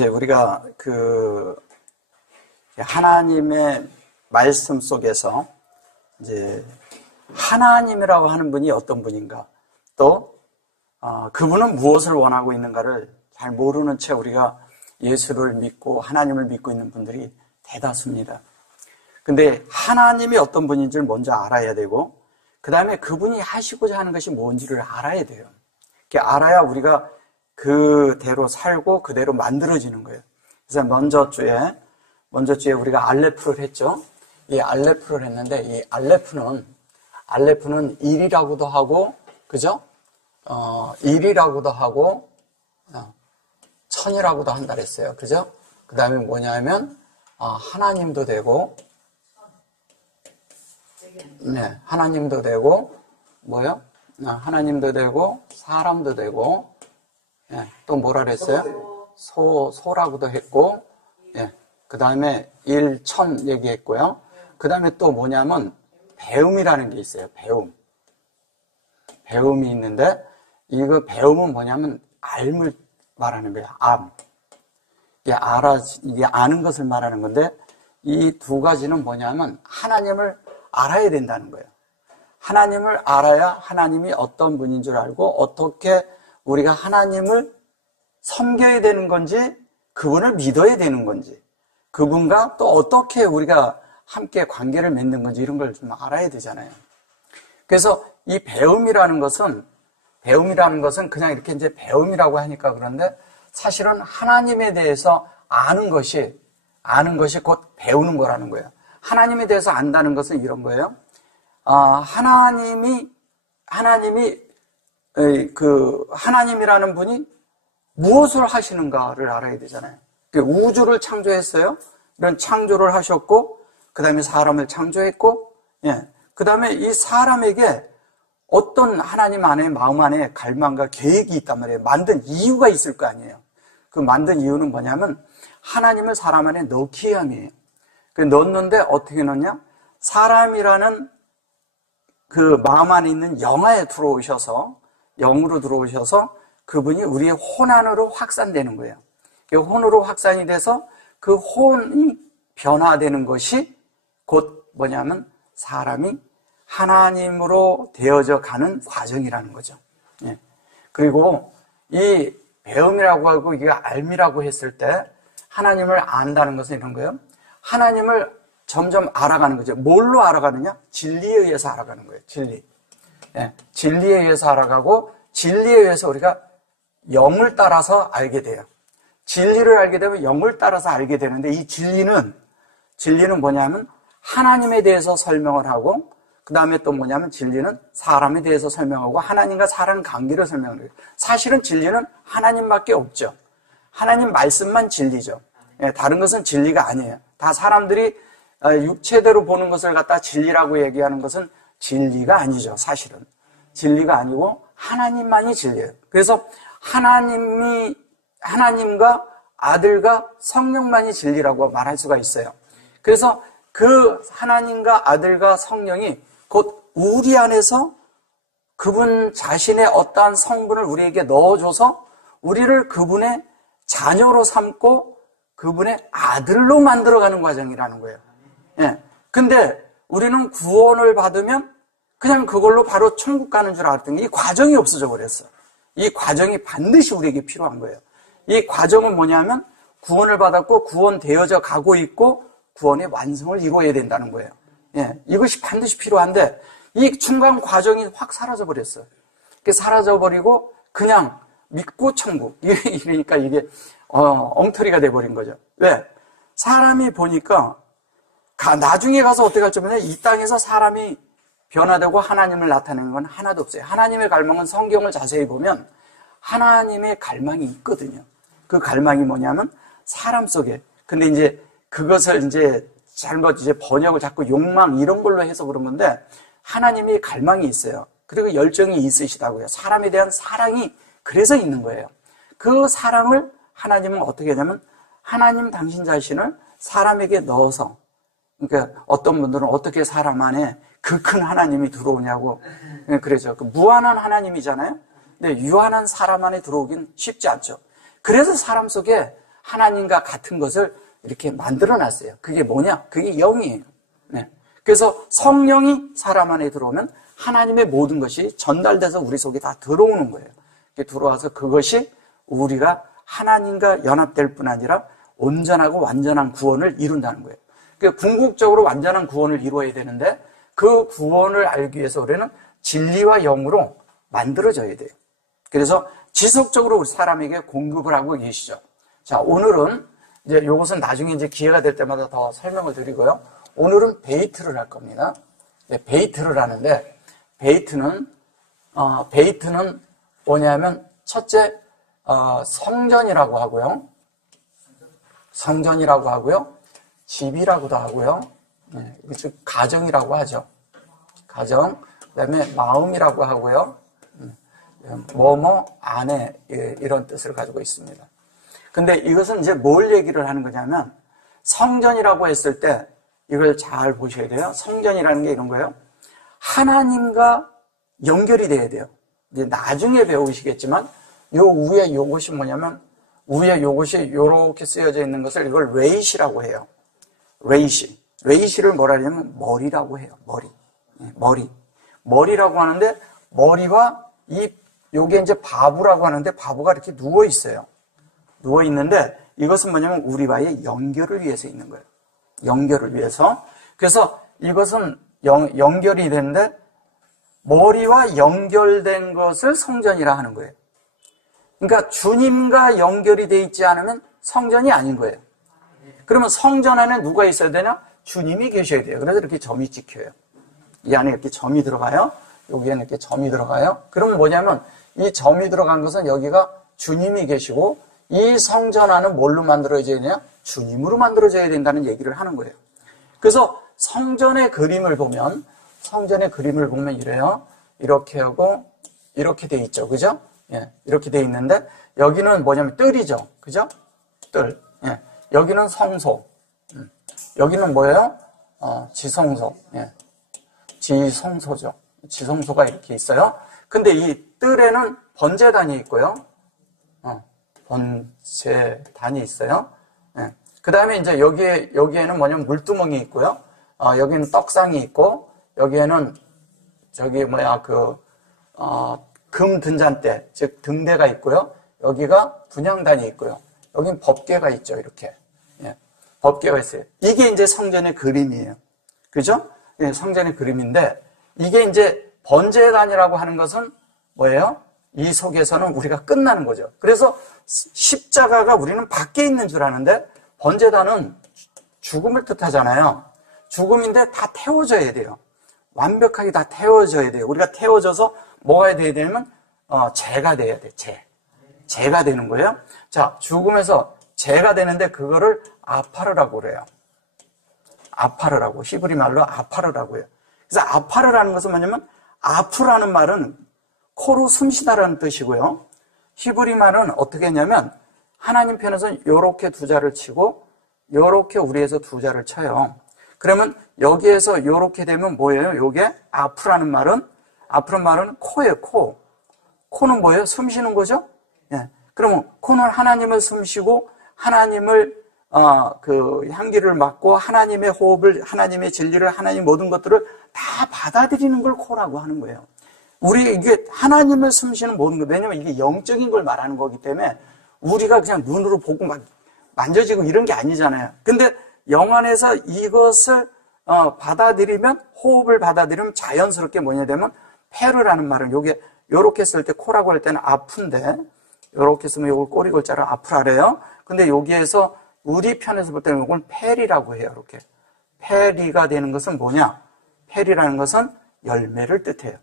이제 우리가 하나님의 말씀 속에서 이제 하나님이라고 하는 분이 어떤 분인가, 또 그분은 무엇을 원하고 있는가를 잘 모르는 채 우리가 예수를 믿고 하나님을 믿고 있는 분들이 대다수입니다. 근데 하나님이 어떤 분인지를 먼저 알아야 되고, 그 다음에 그분이 하시고자 하는 것이 뭔지를 알아야 돼요. 이렇게 알아야 우리가 그대로 살고 그대로 만들어지는 거예요. 그래서 먼저 주에 우리가 알레프를 했죠. 이 알레프를 했는데, 이 알레프는 일이라고도 하고, 그죠? 일이라고도 하고, 천이라고도 한다 그랬어요. 그죠? 그 다음에 뭐냐면, 하나님도 되고, 네, 하나님도 되고, 뭐요? 하나님도 되고, 사람도 되고, 예, 또 뭐라 그랬어요? 소라고도 했고, 예, 그 다음에 천 얘기했고요. 그 다음에 또 뭐냐면, 배움이라는 게 있어요. 배움이 있는데, 이거 배움은 뭐냐면, 알을 말하는 거예요. 이게 아는 것을 말하는 건데, 이 두 가지는 뭐냐면, 하나님을 알아야 된다는 거예요. 하나님을 알아야 하나님이 어떤 분인 줄 알고, 어떻게 우리가 하나님을 섬겨야 되는 건지, 그분을 믿어야 되는 건지, 그분과 또 어떻게 우리가 함께 관계를 맺는 건지, 이런 걸 좀 알아야 되잖아요. 그래서 이 배움이라는 것은 그냥 이렇게 이제 배움이라고 하니까 그런데, 사실은 하나님에 대해서 아는 것이 곧 배우는 거라는 거예요. 하나님에 대해서 안다는 것은 이런 거예요. 하나님이라는 분이 무엇을 하시는가를 알아야 되잖아요. 우주를 창조했어요. 이런 창조를 하셨고, 그 다음에 사람을 창조했고, 예. 그 다음에 이 사람에게 어떤 하나님 안에, 마음 안에 갈망과 계획이 있단 말이에요. 만든 이유가 있을 거 아니에요. 그 만든 이유는 뭐냐면, 하나님을 사람 안에 넣기 위함이에요. 넣었는데 어떻게 넣냐? 사람이라는 그 마음 안에 있는 영으로 들어오셔서 그분이 우리의 혼 안으로 확산되는 거예요. 혼으로 확산이 돼서 그 혼이 변화되는 것이 곧 뭐냐면 사람이 하나님으로 되어져 가는 과정이라는 거죠. 예. 그리고 이 배움이라고 하고 이게 알미라고 했을 때 하나님을 안다는 것은 이런 거예요. 하나님을 점점 알아가는 거죠. 뭘로 알아가느냐? 진리에 의해서 알아가는 거예요. 진리. 예. 진리에 의해서 알아가고, 진리에 의해서 우리가 영을 따라서 알게 돼요. 진리를 알게 되면 영을 따라서 알게 되는데, 이 진리는 뭐냐면 하나님에 대해서 설명을 하고, 그 다음에 또 뭐냐면 진리는 사람에 대해서 설명하고, 하나님과 사람 관계를 설명하는 거예요. 사실은 진리는 하나님밖에 없죠. 하나님 말씀만 진리죠. 예, 다른 것은 진리가 아니에요. 다 사람들이 육체대로 보는 것을 갖다 진리라고 얘기하는 것은 진리가 아니죠. 사실은 진리가 아니고 하나님만이 진리예요. 그래서 하나님과 아들과 성령만이 진리라고 말할 수가 있어요. 그래서 그 하나님과 아들과 성령이 곧 우리 안에서 그분 자신의 어떠한 성분을 우리에게 넣어줘서 우리를 그분의 자녀로 삼고 그분의 아들로 만들어가는 과정이라는 거예요. 예. 근데 우리는 구원을 받으면 그냥 그걸로 바로 천국 가는 줄 알았더니 이 과정이 없어져 버렸어. 이 과정이 반드시 우리에게 필요한 거예요. 이 과정은 뭐냐면 구원을 받았고 구원되어져 가고 있고 구원의 완성을 이루어야 된다는 거예요. 예. 이것이 반드시 필요한데 이 중간 과정이 확 사라져 버렸어요. 사라져 버리고 그냥 믿고 천국. 이러니까 이게 엉터리가 돼버린 거죠. 왜? 사람이 보니까 나중에 가서 어떻게 할지 모르면 이 땅에서 사람이 변화되고 하나님을 나타내는 건 하나도 없어요. 하나님의 갈망은 성경을 자세히 보면 하나님의 갈망이 있거든요. 그 갈망이 뭐냐면 사람 속에. 근데 이제 그것을 잘못 번역을 자꾸 욕망 이런 걸로 해서 그런 건데 하나님의 갈망이 있어요. 그리고 열정이 있으시다고요. 사람에 대한 사랑이 그래서 있는 거예요. 그 사랑을 하나님은 어떻게 하냐면 하나님 당신 자신을 사람에게 넣어서, 그러니까 어떤 분들은 어떻게 사람 안에 그 큰 하나님이 들어오냐고 그러죠. 그 무한한 하나님이잖아요. 근데 유한한 사람 안에 들어오긴 쉽지 않죠. 그래서 사람 속에 하나님과 같은 것을 이렇게 만들어 놨어요. 그게 뭐냐? 그게 영이에요. 네. 그래서 성령이 사람 안에 들어오면 하나님의 모든 것이 전달돼서 우리 속에 다 들어오는 거예요. 들어와서 그것이 우리가 하나님과 연합될 뿐 아니라 온전하고 완전한 구원을 이룬다는 거예요. 그러니까 궁극적으로 완전한 구원을 이루어야 되는데 그 구원을 알기 위해서 우리는 진리와 영으로 만들어져야 돼요. 그래서 지속적으로 우리 사람에게 공급을 하고 계시죠. 자, 오늘은 이제 이것은 나중에 이제 기회가 될 때마다 더 설명을 드리고요. 오늘은 베이트를 할 겁니다. 네, 베이트를 하는데 베이트는 뭐냐면 첫째 성전이라고 하고요. 성전이라고 하고요. 집이라고도 하고요. 네, 즉 가정이라고 하죠. 가정. 그다음에 마음이라고 하고요. 뭐뭐 아내 이런 뜻을 가지고 있습니다. 근데 이것은 이제 뭘 얘기를 하는 거냐면 성전이라고 했을 때 이걸 잘 보셔야 돼요. 성전이라는 게 이런 거예요. 하나님과 연결이 돼야 돼요. 이제 나중에 배우시겠지만 요 위에 요것이 뭐냐면 위에 요것이 요렇게 쓰여져 있는 것을 이걸 레이시라고 해요. 레이시를 뭐라 하냐면 머리라고 해요. 머리라고 하는데 머리와 요게 이제 바보라고 하는데 바보가 이렇게 누워 있어요. 누워 있는데 이것은 뭐냐면 우리와의 연결을 위해서 있는 거예요. 연결을 위해서. 그래서 이것은 연결이 되는데 머리와 연결된 것을 성전이라 하는 거예요. 그러니까 주님과 연결이 돼 있지 않으면 성전이 아닌 거예요. 그러면 성전 안에 누가 있어야 되냐? 주님이 계셔야 돼요. 그래서 이렇게 점이 찍혀요. 이 안에 이렇게 점이 들어가요. 여기에는 이렇게 점이 들어가요. 그러면 뭐냐면 이 점이 들어간 것은 여기가 주님이 계시고 이 성전 안은 뭘로 만들어져야 되냐? 주님으로 만들어져야 된다는 얘기를 하는 거예요. 그래서 성전의 그림을 보면 이래요. 이렇게 하고 이렇게 돼 있죠. 그죠? 예, 이렇게 돼 있는데 여기는 뭐냐면 뜰이죠. 그죠? 뜰. 예. 여기는 성소. 여기는 뭐예요? 지성소. 예. 지성소죠. 지성소가 이렇게 있어요. 근데 이 뜰에는 번제단이 있고요. 번제단이 있어요. 예. 그 다음에 이제 여기에는 뭐냐면 물두멍이 있고요. 여기는 떡상이 있고, 여기에는 금 등잔대, 즉 등대가 있고요. 여기가 분향단이 있고요. 여긴 법궤가 있죠. 이렇게. 예. 법궤가 있어요. 이게 이제 성전의 그림이에요. 그죠? 예, 성전의 그림인데, 이게 이제 번제단이라고 하는 것은 뭐예요? 이 속에서는 우리가 끝나는 거죠. 그래서 십자가가 우리는 밖에 있는 줄 아는데 번제단은 죽음을 뜻하잖아요. 죽음인데 다 태워져야 돼요. 완벽하게 다 태워져야 돼요. 우리가 태워져서 뭐가 돼야 되냐면 죄가 돼야 돼. 죄가 되는 거예요. 자, 죽음에서 죄가 되는데 그거를 아파르라고 그래요. 아파르라고. 히브리 말로 아파르라고 해요. 그래서 아파르라는 것은 뭐냐면 아프라는 말은 코로 숨쉬다라는 뜻이고요. 히브리 말은 어떻게 했냐면 하나님 편에서는 요렇게 두 자를 치고 요렇게 우리에서 두 자를 쳐요. 그러면 여기에서 요렇게 되면 뭐예요? 요게 아프라는 말은 코예요. 코는 뭐예요? 숨 쉬는 거죠? 예. 그러면 코는 하나님을 숨 쉬고 하나님을 향기를 맡고 하나님의 호흡을, 하나님의 진리를, 하나님 모든 것들을 다 받아들이는 걸 코라고 하는 거예요. 이게 하나님을 숨쉬는 모든 것, 왜냐면 이게 영적인 걸 말하는 거기 때문에 우리가 그냥 눈으로 보고 막 만져지고 이런 게 아니잖아요. 근데 영 안에서 이것을 받아들이면, 호흡을 받아들이면 자연스럽게 뭐냐 되면 페르라는 말은 요게 요렇게 쓸 때 코라고 할 때는 아픈데 요렇게 쓰면 요걸 꼬리 골자를 아프라래요. 근데 여기에서 우리 편에서 볼 때는 이걸 페리라고 해요. 이렇게 페리가 되는 것은 뭐냐? 페리라는 것은 열매를 뜻해요.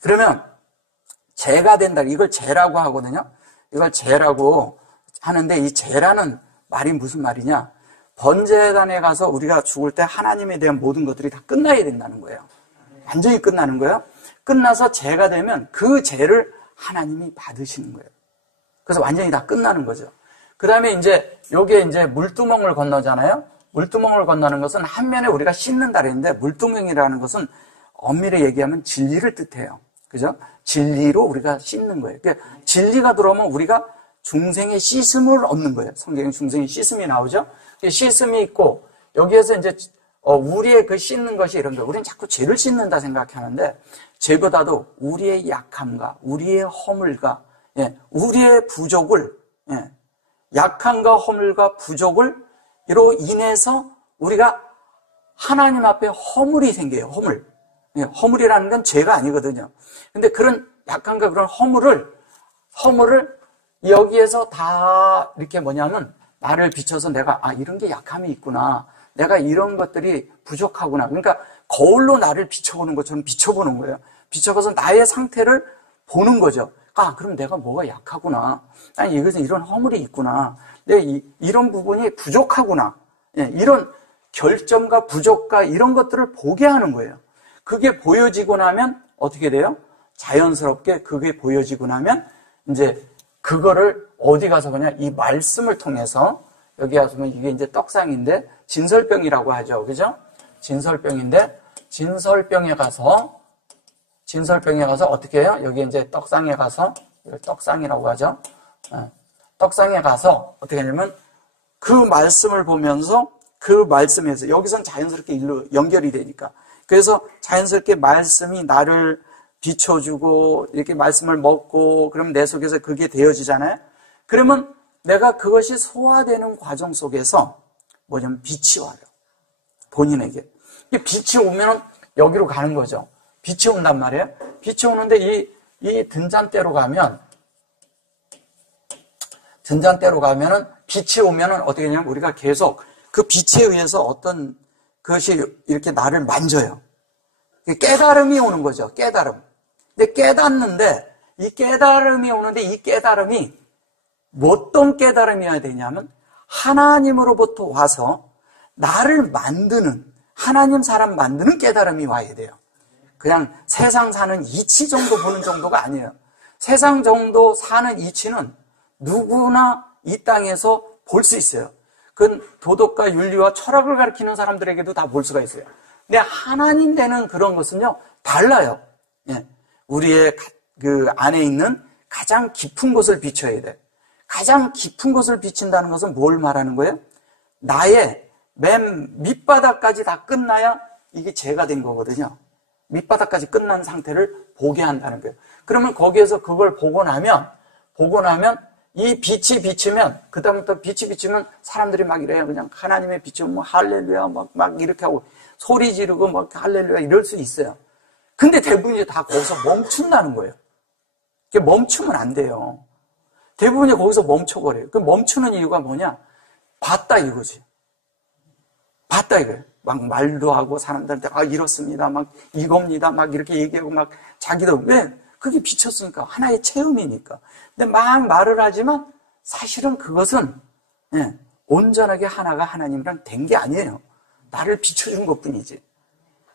그러면 죄가 된다. 이걸 죄라고 하거든요. 이걸 죄라고 하는데 이 죄라는 말이 무슨 말이냐? 번제단에 가서 우리가 죽을 때 하나님에 대한 모든 것들이 다 끝나야 된다는 거예요. 완전히 끝나는 거예요. 끝나서 죄가 되면 그 죄를 하나님이 받으시는 거예요. 그래서 완전히 다 끝나는 거죠. 그 다음에 이제 요게 이제 물두멍을 건너잖아요. 물두멍을 건너는 것은 한 면에 우리가 씻는다 그랬는데 물두멍이라는 것은 엄밀히 얘기하면 진리를 뜻해요. 그죠? 진리로 우리가 씻는 거예요. 그러니까 진리가 들어오면 우리가 중생의 씻음을 얻는 거예요. 성경에 중생의 씻음이 나오죠. 씻음이 있고 여기에서 이제 우리의 그 씻는 것이 이런 거예요. 우리는 자꾸 죄를 씻는다 생각하는데 죄보다도 우리의 약함과 우리의 허물과 우리의 부족을 약함과 허물과 부족을 이로 인해서 우리가 하나님 앞에 허물이 생겨요. 허물. 허물이라는 건 죄가 아니거든요. 근데 그런 약함과 그런 허물을 여기에서 다 이렇게 뭐냐면 나를 비춰서 내가 이런 게 약함이 있구나. 내가 이런 것들이 부족하구나. 그러니까 거울로 나를 비춰보는 것처럼 비춰보는 거예요. 비춰봐서 나의 상태를 보는 거죠. 그럼 내가 뭐가 약하구나. 아니, 이것은 이런 허물이 있구나. 이런 부분이 부족하구나. 이런 결점과 부족과 이런 것들을 보게 하는 거예요. 그게 보여지고 나면 어떻게 돼요? 자연스럽게 그게 보여지고 나면 이제 그거를 어디 가서 보냐? 이 말씀을 통해서 여기 가서 보면 이게 이제 떡상인데 진설병이라고 하죠. 그죠? 진설병인데 진설병에 가서 어떻게 해요? 여기 이제 떡상에 가서 떡상이라고 하죠. 떡상에 가서 어떻게 하냐면 그 말씀을 보면서 그 말씀에서 여기선 자연스럽게 일로 연결이 되니까 그래서 자연스럽게 말씀이 나를 비춰주고 이렇게 말씀을 먹고 그러면 내 속에서 그게 되어지잖아요. 그러면 내가 그것이 소화되는 과정 속에서 뭐냐면 빛이 와요. 본인에게. 빛이 오면 여기로 가는 거죠. 빛이 온단 말이에요. 빛이 오는데 이 등잔대로 가면은 빛이 오면은 어떻게 되냐면 우리가 계속 그 빛에 의해서 어떤 그것이 이렇게 나를 만져요. 깨달음이 오는 거죠. 깨달음. 근데 깨닫는데 이 깨달음이 오는데 이 깨달음이 어떤 깨달음이어야 되냐면 하나님으로부터 와서 나를 만드는 하나님 사람 만드는 깨달음이 와야 돼요. 그냥 세상 사는 이치 정도 보는 정도가 아니에요. 세상 정도 사는 이치는 누구나 이 땅에서 볼 수 있어요. 그건 도덕과 윤리와 철학을 가르치는 사람들에게도 다 볼 수가 있어요. 근데 하나님 되는 그런 것은요, 달라요. 우리의 그 안에 있는 가장 깊은 곳을 비춰야 돼. 가장 깊은 곳을 비친다는 것은 뭘 말하는 거예요? 나의 맨 밑바닥까지 다 끝나야 이게 죄가 된 거거든요. 밑바닥까지 끝난 상태를 보게 한다는 거예요. 그러면 거기에서 그걸 보고 나면 이 빛이 비치면 그다음부터 빛이 비치면 사람들이 막 이래요. 그냥 하나님의 빛이 뭐 할렐루야 막 이렇게 하고 소리 지르고 막 할렐루야 이럴 수 있어요. 근데 대부분이 다 거기서 멈춘다는 거예요. 이게 멈추면 안 돼요. 대부분이 거기서 멈춰버려요. 그 멈추는 이유가 뭐냐? 봤다 이거지. 봤다 이거예요. 막 말도 하고 사람들한테 이렇습니다. 막 이겁니다. 막 이렇게 얘기하고 막 자기도 왜? 그게 비쳤으니까. 하나의 체험이니까. 근데 막 말을 하지만 사실은 그것은 온전하게 하나가 하나님이랑 된 게 아니에요. 나를 비춰준 것뿐이지.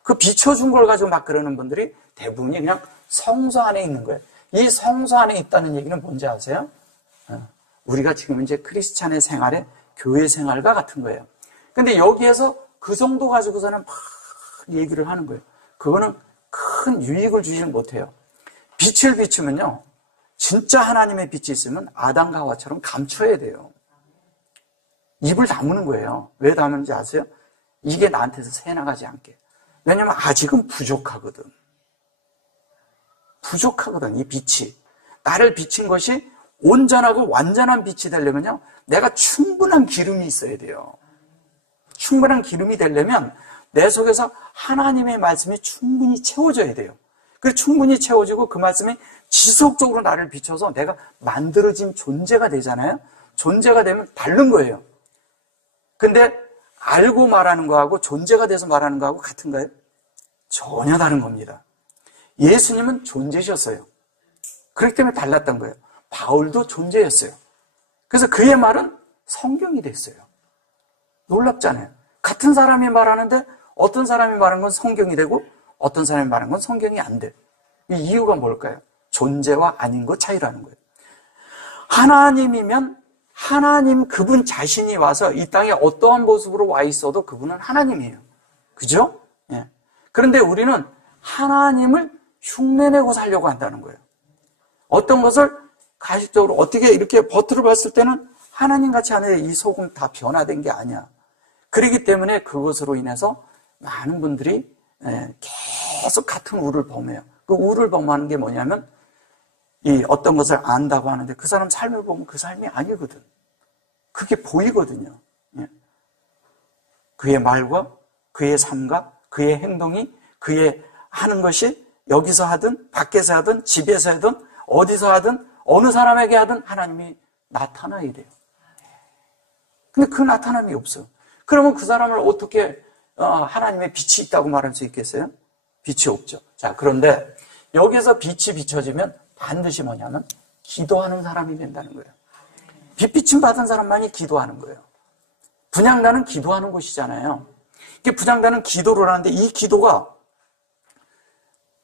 그 비춰준 걸 가지고 막 그러는 분들이 대부분이 그냥 성소 안에 있는 거예요. 이 성소 안에 있다는 얘기는 뭔지 아세요? 우리가 지금 이제 크리스찬의 생활에 교회 생활과 같은 거예요. 근데 여기에서 그 정도 가지고서는 막 얘기를 하는 거예요. 그거는 큰 유익을 주지는 못해요. 빛을 비추면요, 진짜 하나님의 빛이 있으면 아담과 하와처럼 감춰야 돼요. 입을 다무는 거예요. 왜 다무는지 아세요? 이게 나한테서 새나가지 않게. 왜냐면 아직은 부족하거든. 이 빛이. 나를 비친 것이 온전하고 완전한 빛이 되려면요, 내가 충분한 기름이 있어야 돼요. 충분한 기름이 되려면 내 속에서 하나님의 말씀이 충분히 채워져야 돼요. 그래서 충분히 채워지고 그 말씀이 지속적으로 나를 비춰서 내가 만들어진 존재가 되잖아요. 존재가 되면 다른 거예요. 근데 알고 말하는 거하고 존재가 돼서 말하는 거하고 같은가요? 전혀 다른 겁니다. 예수님은 존재셨어요. 그렇기 때문에 달랐던 거예요. 바울도 존재였어요. 그래서 그의 말은 성경이 됐어요. 놀랍잖아요. 같은 사람이 말하는데 어떤 사람이 말하는 건 성경이 되고 어떤 사람이 말하는 건 성경이 안 돼. 이 이유가 뭘까요? 존재와 아닌 것 차이라는 거예요. 하나님이면 하나님 그분 자신이 와서 이 땅에 어떠한 모습으로 와 있어도 그분은 하나님이에요. 그죠? 예. 그런데 우리는 하나님을 흉내내고 살려고 한다는 거예요. 어떤 것을 가식적으로 어떻게 이렇게 버틀어 봤을 때는 하나님 같이 하는데 이 속은 다 변화된 게 아니야. 그렇기 때문에 그것으로 인해서 많은 분들이 계속 같은 우를 범해요. 그 우를 범하는 게 뭐냐면 이 어떤 것을 안다고 하는데 그 사람 삶을 보면 그 삶이 아니거든. 그게 보이거든요. 그의 말과 그의 삶과 그의 행동이 그의 하는 것이 여기서 하든 밖에서 하든 집에서 하든 어디서 하든 어느 사람에게 하든 하나님이 나타나야 돼요. 근데 그 나타남이 없어요. 그러면 그 사람을 어떻게 하나님의 빛이 있다고 말할 수 있겠어요? 빛이 없죠. 자, 그런데 여기서 빛이 비춰지면 반드시 뭐냐면 기도하는 사람이 된다는 거예요. 빛비침 받은 사람만이 기도하는 거예요. 분향단은 기도하는 곳이잖아요. 이게 분향단은 기도를 하는데 이 기도가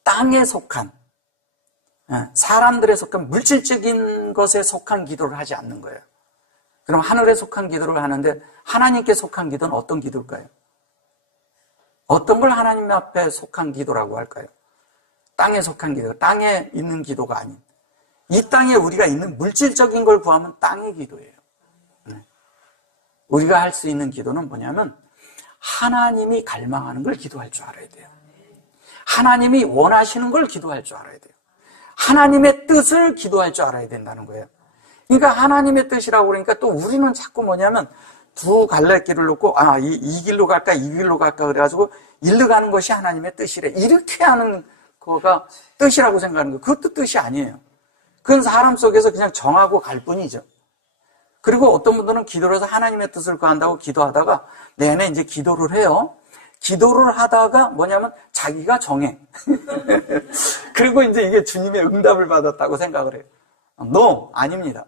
땅에 속한 사람들에 속한 물질적인 것에 속한 기도를 하지 않는 거예요. 그럼 하늘에 속한 기도를 하는데 하나님께 속한 기도는 어떤 기도일까요? 어떤 걸 하나님 앞에 속한 기도라고 할까요? 땅에 속한 기도, 땅에 있는 기도가 아닌 이 땅에 우리가 있는 물질적인 걸 구하면 땅의 기도예요. 우리가 할 수 있는 기도는 뭐냐면 하나님이 갈망하는 걸 기도할 줄 알아야 돼요. 하나님이 원하시는 걸 기도할 줄 알아야 돼요. 하나님의 뜻을 기도할 줄 알아야 된다는 거예요. 그러니까 하나님의 뜻이라고 그러니까 또 우리는 자꾸 뭐냐면 두 갈래길을 놓고 이 길로 갈까 이 길로 갈까 그래가지고 일로 가는 것이 하나님의 뜻이래. 이렇게 하는 거가 뜻이라고 생각하는 거예요. 그것도 뜻이 아니에요. 그건 사람 속에서 그냥 정하고 갈 뿐이죠. 그리고 어떤 분들은 기도를 해서 하나님의 뜻을 구한다고 기도하다가 내내 이제 기도를 해요. 기도를 하다가 뭐냐면 자기가 정해. 그리고 이제 이게 주님의 응답을 받았다고 생각을 해요. No, 아닙니다.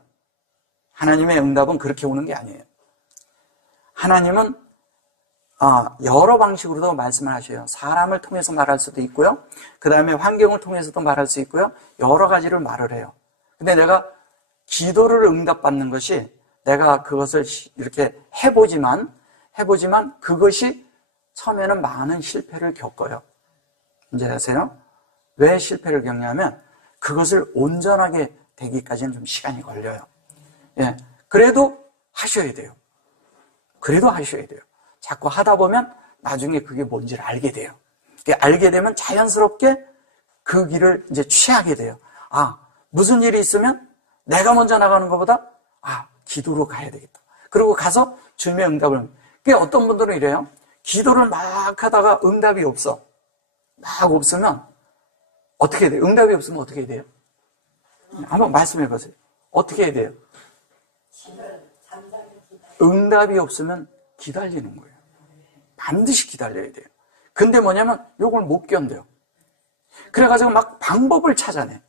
하나님의 응답은 그렇게 오는 게 아니에요. 하나님은 여러 방식으로도 말씀을 하셔요. 사람을 통해서 말할 수도 있고요. 그 다음에 환경을 통해서도 말할 수 있고요. 여러 가지를 말을 해요. 근데 내가 기도를 응답받는 것이 내가 그것을 이렇게 해보지만 그것이 처음에는 많은 실패를 겪어요. 이제 아세요? 왜 실패를 겪냐면 그것을 온전하게 되기까지는 좀 시간이 걸려요. 예, 그래도 하셔야 돼요. 자꾸 하다 보면 나중에 그게 뭔지를 알게 돼요. 알게 되면 자연스럽게 그 길을 이제 취하게 돼요. 무슨 일이 있으면 내가 먼저 나가는 것보다 기도로 가야 되겠다. 그리고 가서 주님의 응답을. 어떤 분들은 이래요. 기도를 막 하다가 응답이 없어. 막 없으면 어떻게 해야 돼요? 응답이 없으면 어떻게 해야 돼요? 한번 말씀해 보세요. 어떻게 해야 돼요? 응답이 없으면 기다리는 거예요. 반드시 기다려야 돼요. 근데 뭐냐면 이걸 못 견뎌요. 그래가지고 막 방법을 찾아내.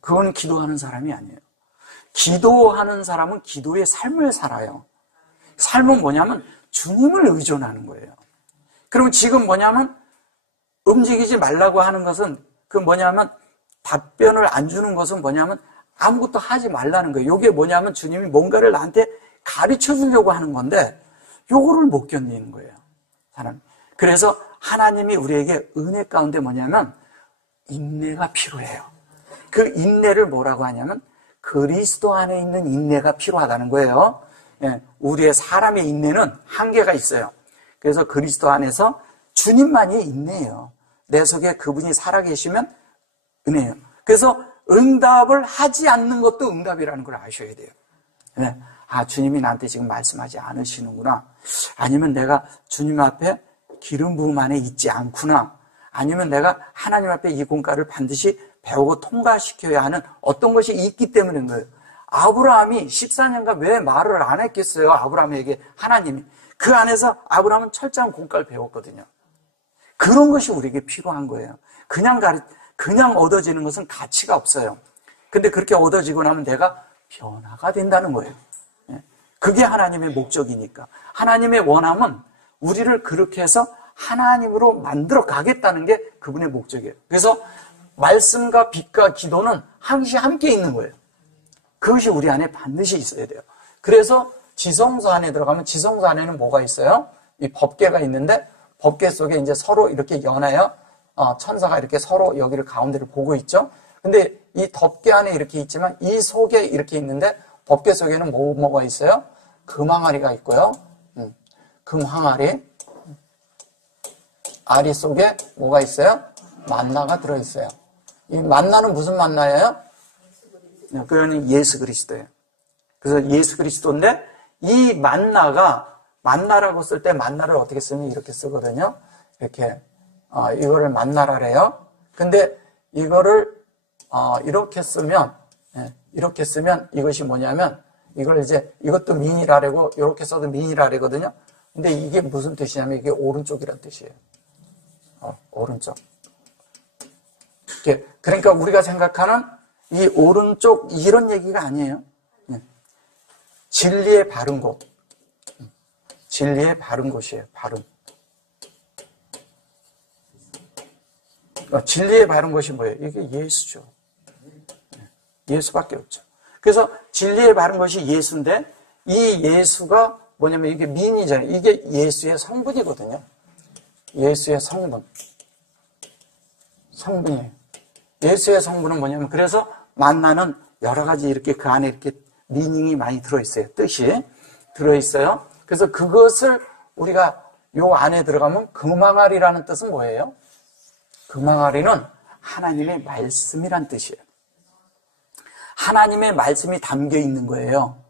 그건 기도하는 사람이 아니에요. 기도하는 사람은 기도의 삶을 살아요. 삶은 뭐냐면 주님을 의존하는 거예요. 그리고 지금 뭐냐면 움직이지 말라고 하는 것은 그 뭐냐면 답변을 안 주는 것은 뭐냐면 아무것도 하지 말라는 거예요. 이게 뭐냐면 주님이 뭔가를 나한테 가르쳐 주려고 하는 건데 요거를 못 견디는 거예요. 사람. 그래서 하나님이 우리에게 은혜 가운데 뭐냐면 인내가 필요해요. 그 인내를 뭐라고 하냐면 그리스도 안에 있는 인내가 필요하다는 거예요. 우리의 사람의 인내는 한계가 있어요. 그래서 그리스도 안에서 주님만이 인내예요. 내 속에 그분이 살아계시면 은혜예요. 그래서 응답을 하지 않는 것도 응답이라는 걸 아셔야 돼요. 주님이 나한테 지금 말씀하지 않으시는구나. 아니면 내가 주님 앞에 기름 부음 안에 있지 않구나. 아니면 내가 하나님 앞에 이 공과를 반드시 배우고 통과시켜야 하는 어떤 것이 있기 때문인 거예요. 아브라함이 14년간 왜 말을 안 했겠어요? 아브라함에게 하나님이. 그 안에서 아브라함은 철저한 공과를 배웠거든요. 그런 것이 우리에게 필요한 거예요. 그냥 얻어지는 것은 가치가 없어요. 근데 그렇게 얻어지고 나면 내가 변화가 된다는 거예요. 그게 하나님의 목적이니까. 하나님의 원함은 우리를 그렇게 해서 하나님으로 만들어 가겠다는 게 그분의 목적이에요. 그래서 말씀과 빛과 기도는 항시 함께 있는 거예요. 그것이 우리 안에 반드시 있어야 돼요. 그래서 지성소 안에 들어가면 지성소 안에는 뭐가 있어요? 이 법궤가 있는데 법궤 속에 이제 서로 이렇게 연하여 천사가 이렇게 서로 여기를 가운데를 보고 있죠. 근데 이 덮개 안에 이렇게 있지만 이 속에 이렇게 있는데 덮개 속에는 뭐가 있어요? 금항아리가 있고요. 금항아리. 아리 속에 뭐가 있어요? 만나가 들어있어요. 이 만나는 무슨 만나예요? 그거는 예수 그리스도예요. 그래서 예수 그리스도인데 이 만나라고 쓸 때 만나를 어떻게 쓰면 이렇게 쓰거든요. 이렇게 이거를 만나라래요. 근데 이거를 이렇게 쓰면 이것이 뭐냐면 이걸 이제 이것도 미니라래고 이렇게 써도 미니라래거든요. 근데 이게 무슨 뜻이냐면 이게 오른쪽이란 뜻이에요. 오른쪽. 그러니까 우리가 생각하는 이 오른쪽 이런 얘기가 아니에요. 진리의 바른 곳. 진리의 바른 곳이에요. 바른. 진리의 바른 곳이 뭐예요? 이게 예수죠. 예수밖에 없죠. 그래서 진리의 바른 것이 예수인데 이 예수가 뭐냐면 이게 미인이잖아요. 이게 예수의 성분이거든요. 예수의 성분이에요. 예수의 성분은 뭐냐면 그래서 만나는 여러 가지 이렇게 그 안에 이렇게 미닝이 많이 들어있어요. 뜻이 들어있어요. 그래서 그것을 우리가 요 안에 들어가면 금항아리라는 뜻은 뭐예요? 금항아리는 하나님의 말씀이란 뜻이에요. 하나님의 말씀이 담겨 있는 거예요.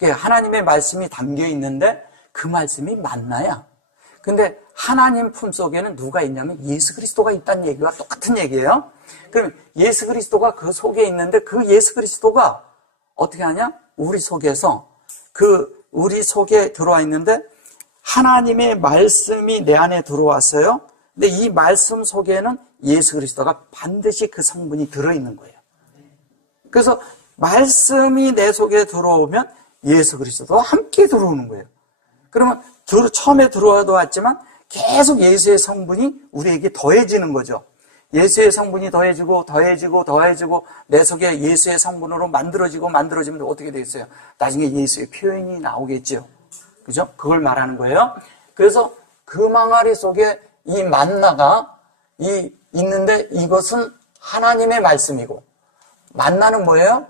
하나님의 말씀이 담겨 있는데 그 말씀이 만나야. 근데 하나님 품속에는 누가 있냐면 예수 그리스도가 있다는 얘기와 똑같은 얘기예요. 그럼 예수 그리스도가 그 속에 있는데 그 예수 그리스도가 어떻게 하냐? 우리 속에 들어와 있는데 하나님의 말씀이 내 안에 들어왔어요. 근데 이 말씀 속에는 예수 그리스도가 반드시 그 성분이 들어있는 거예요. 그래서 말씀이 내 속에 들어오면 예수 그리스도와 함께 들어오는 거예요. 그러면 처음에 들어와도 왔지만 계속 예수의 성분이 우리에게 더해지는 거죠. 예수의 성분이 더해지고 내 속에 예수의 성분으로 만들어지면 어떻게 되겠어요? 나중에 예수의 표현이 나오겠죠. 그죠? 그걸 말하는 거예요. 그래서 금항아리 속에 이 만나가 있는데 이것은 하나님의 말씀이고 만나는 뭐예요?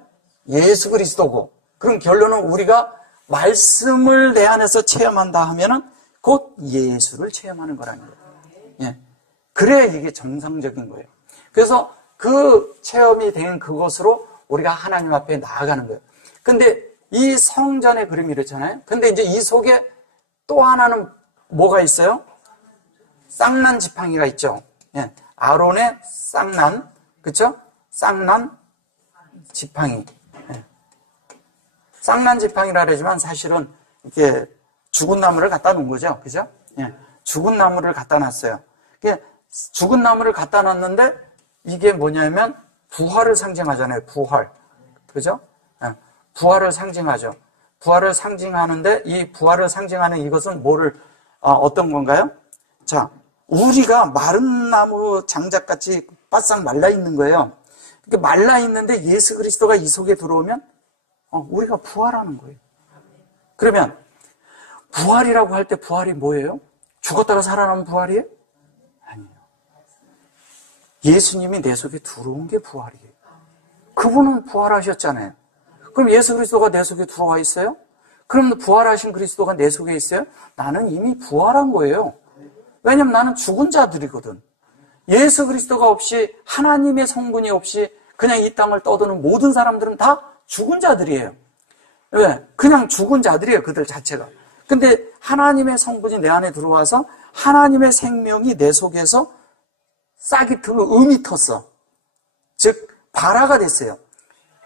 예수 그리스도고. 그럼 결론은 우리가 말씀을 내 안에서 체험한다 하면은 곧 예수를 체험하는 거라는 거예요. 예. 그래야 이게 정상적인 거예요. 그래서 그 체험이 된 그것으로 우리가 하나님 앞에 나아가는 거예요. 근데 이 성전의 그림이 이렇잖아요. 근데 이제 이 속에 또 하나는 뭐가 있어요? 쌍난 지팡이가 있죠. 예. 아론의 쌍난, 그렇죠? 쌍난 지팡이. 예. 쌍난 지팡이라 그러지만 사실은 이렇게 죽은 나무를 갖다 놓은 거죠. 그죠? 예. 죽은 나무를 갖다 놨어요. 죽은 나무를 갖다 놨는데 이게 뭐냐면 부활을 상징하잖아요. 부활. 그죠? 예. 부활을 상징하죠. 부활을 상징하는데 이 부활을 상징하는 이것은 어떤 건가요? 자, 우리가 마른 나무 장작같이 바싹 말라 있는 거예요. 이렇게 말라 있는데 예수 그리스도가 이 속에 들어오면 우리가 부활하는 거예요. 그러면 부활이라고 할 때 부활이 뭐예요? 죽었다가 살아나는 부활이에요? 아니에요. 예수님이 내 속에 들어온 게 부활이에요. 그분은 부활하셨잖아요. 그럼 예수 그리스도가 내 속에 들어와 있어요? 그럼 부활하신 그리스도가 내 속에 있어요? 나는 이미 부활한 거예요. 왜냐면 나는 죽은 자들이거든. 예수 그리스도가 없이 하나님의 성분이 없이 그냥 이 땅을 떠도는 모든 사람들은 다 죽은 자들이에요. 왜? 그냥 죽은 자들이에요. 그들 자체가. 근데 하나님의 성분이 내 안에 들어와서 하나님의 생명이 내 속에서 싹이 트고 음이 텄어. 즉 발화가 됐어요.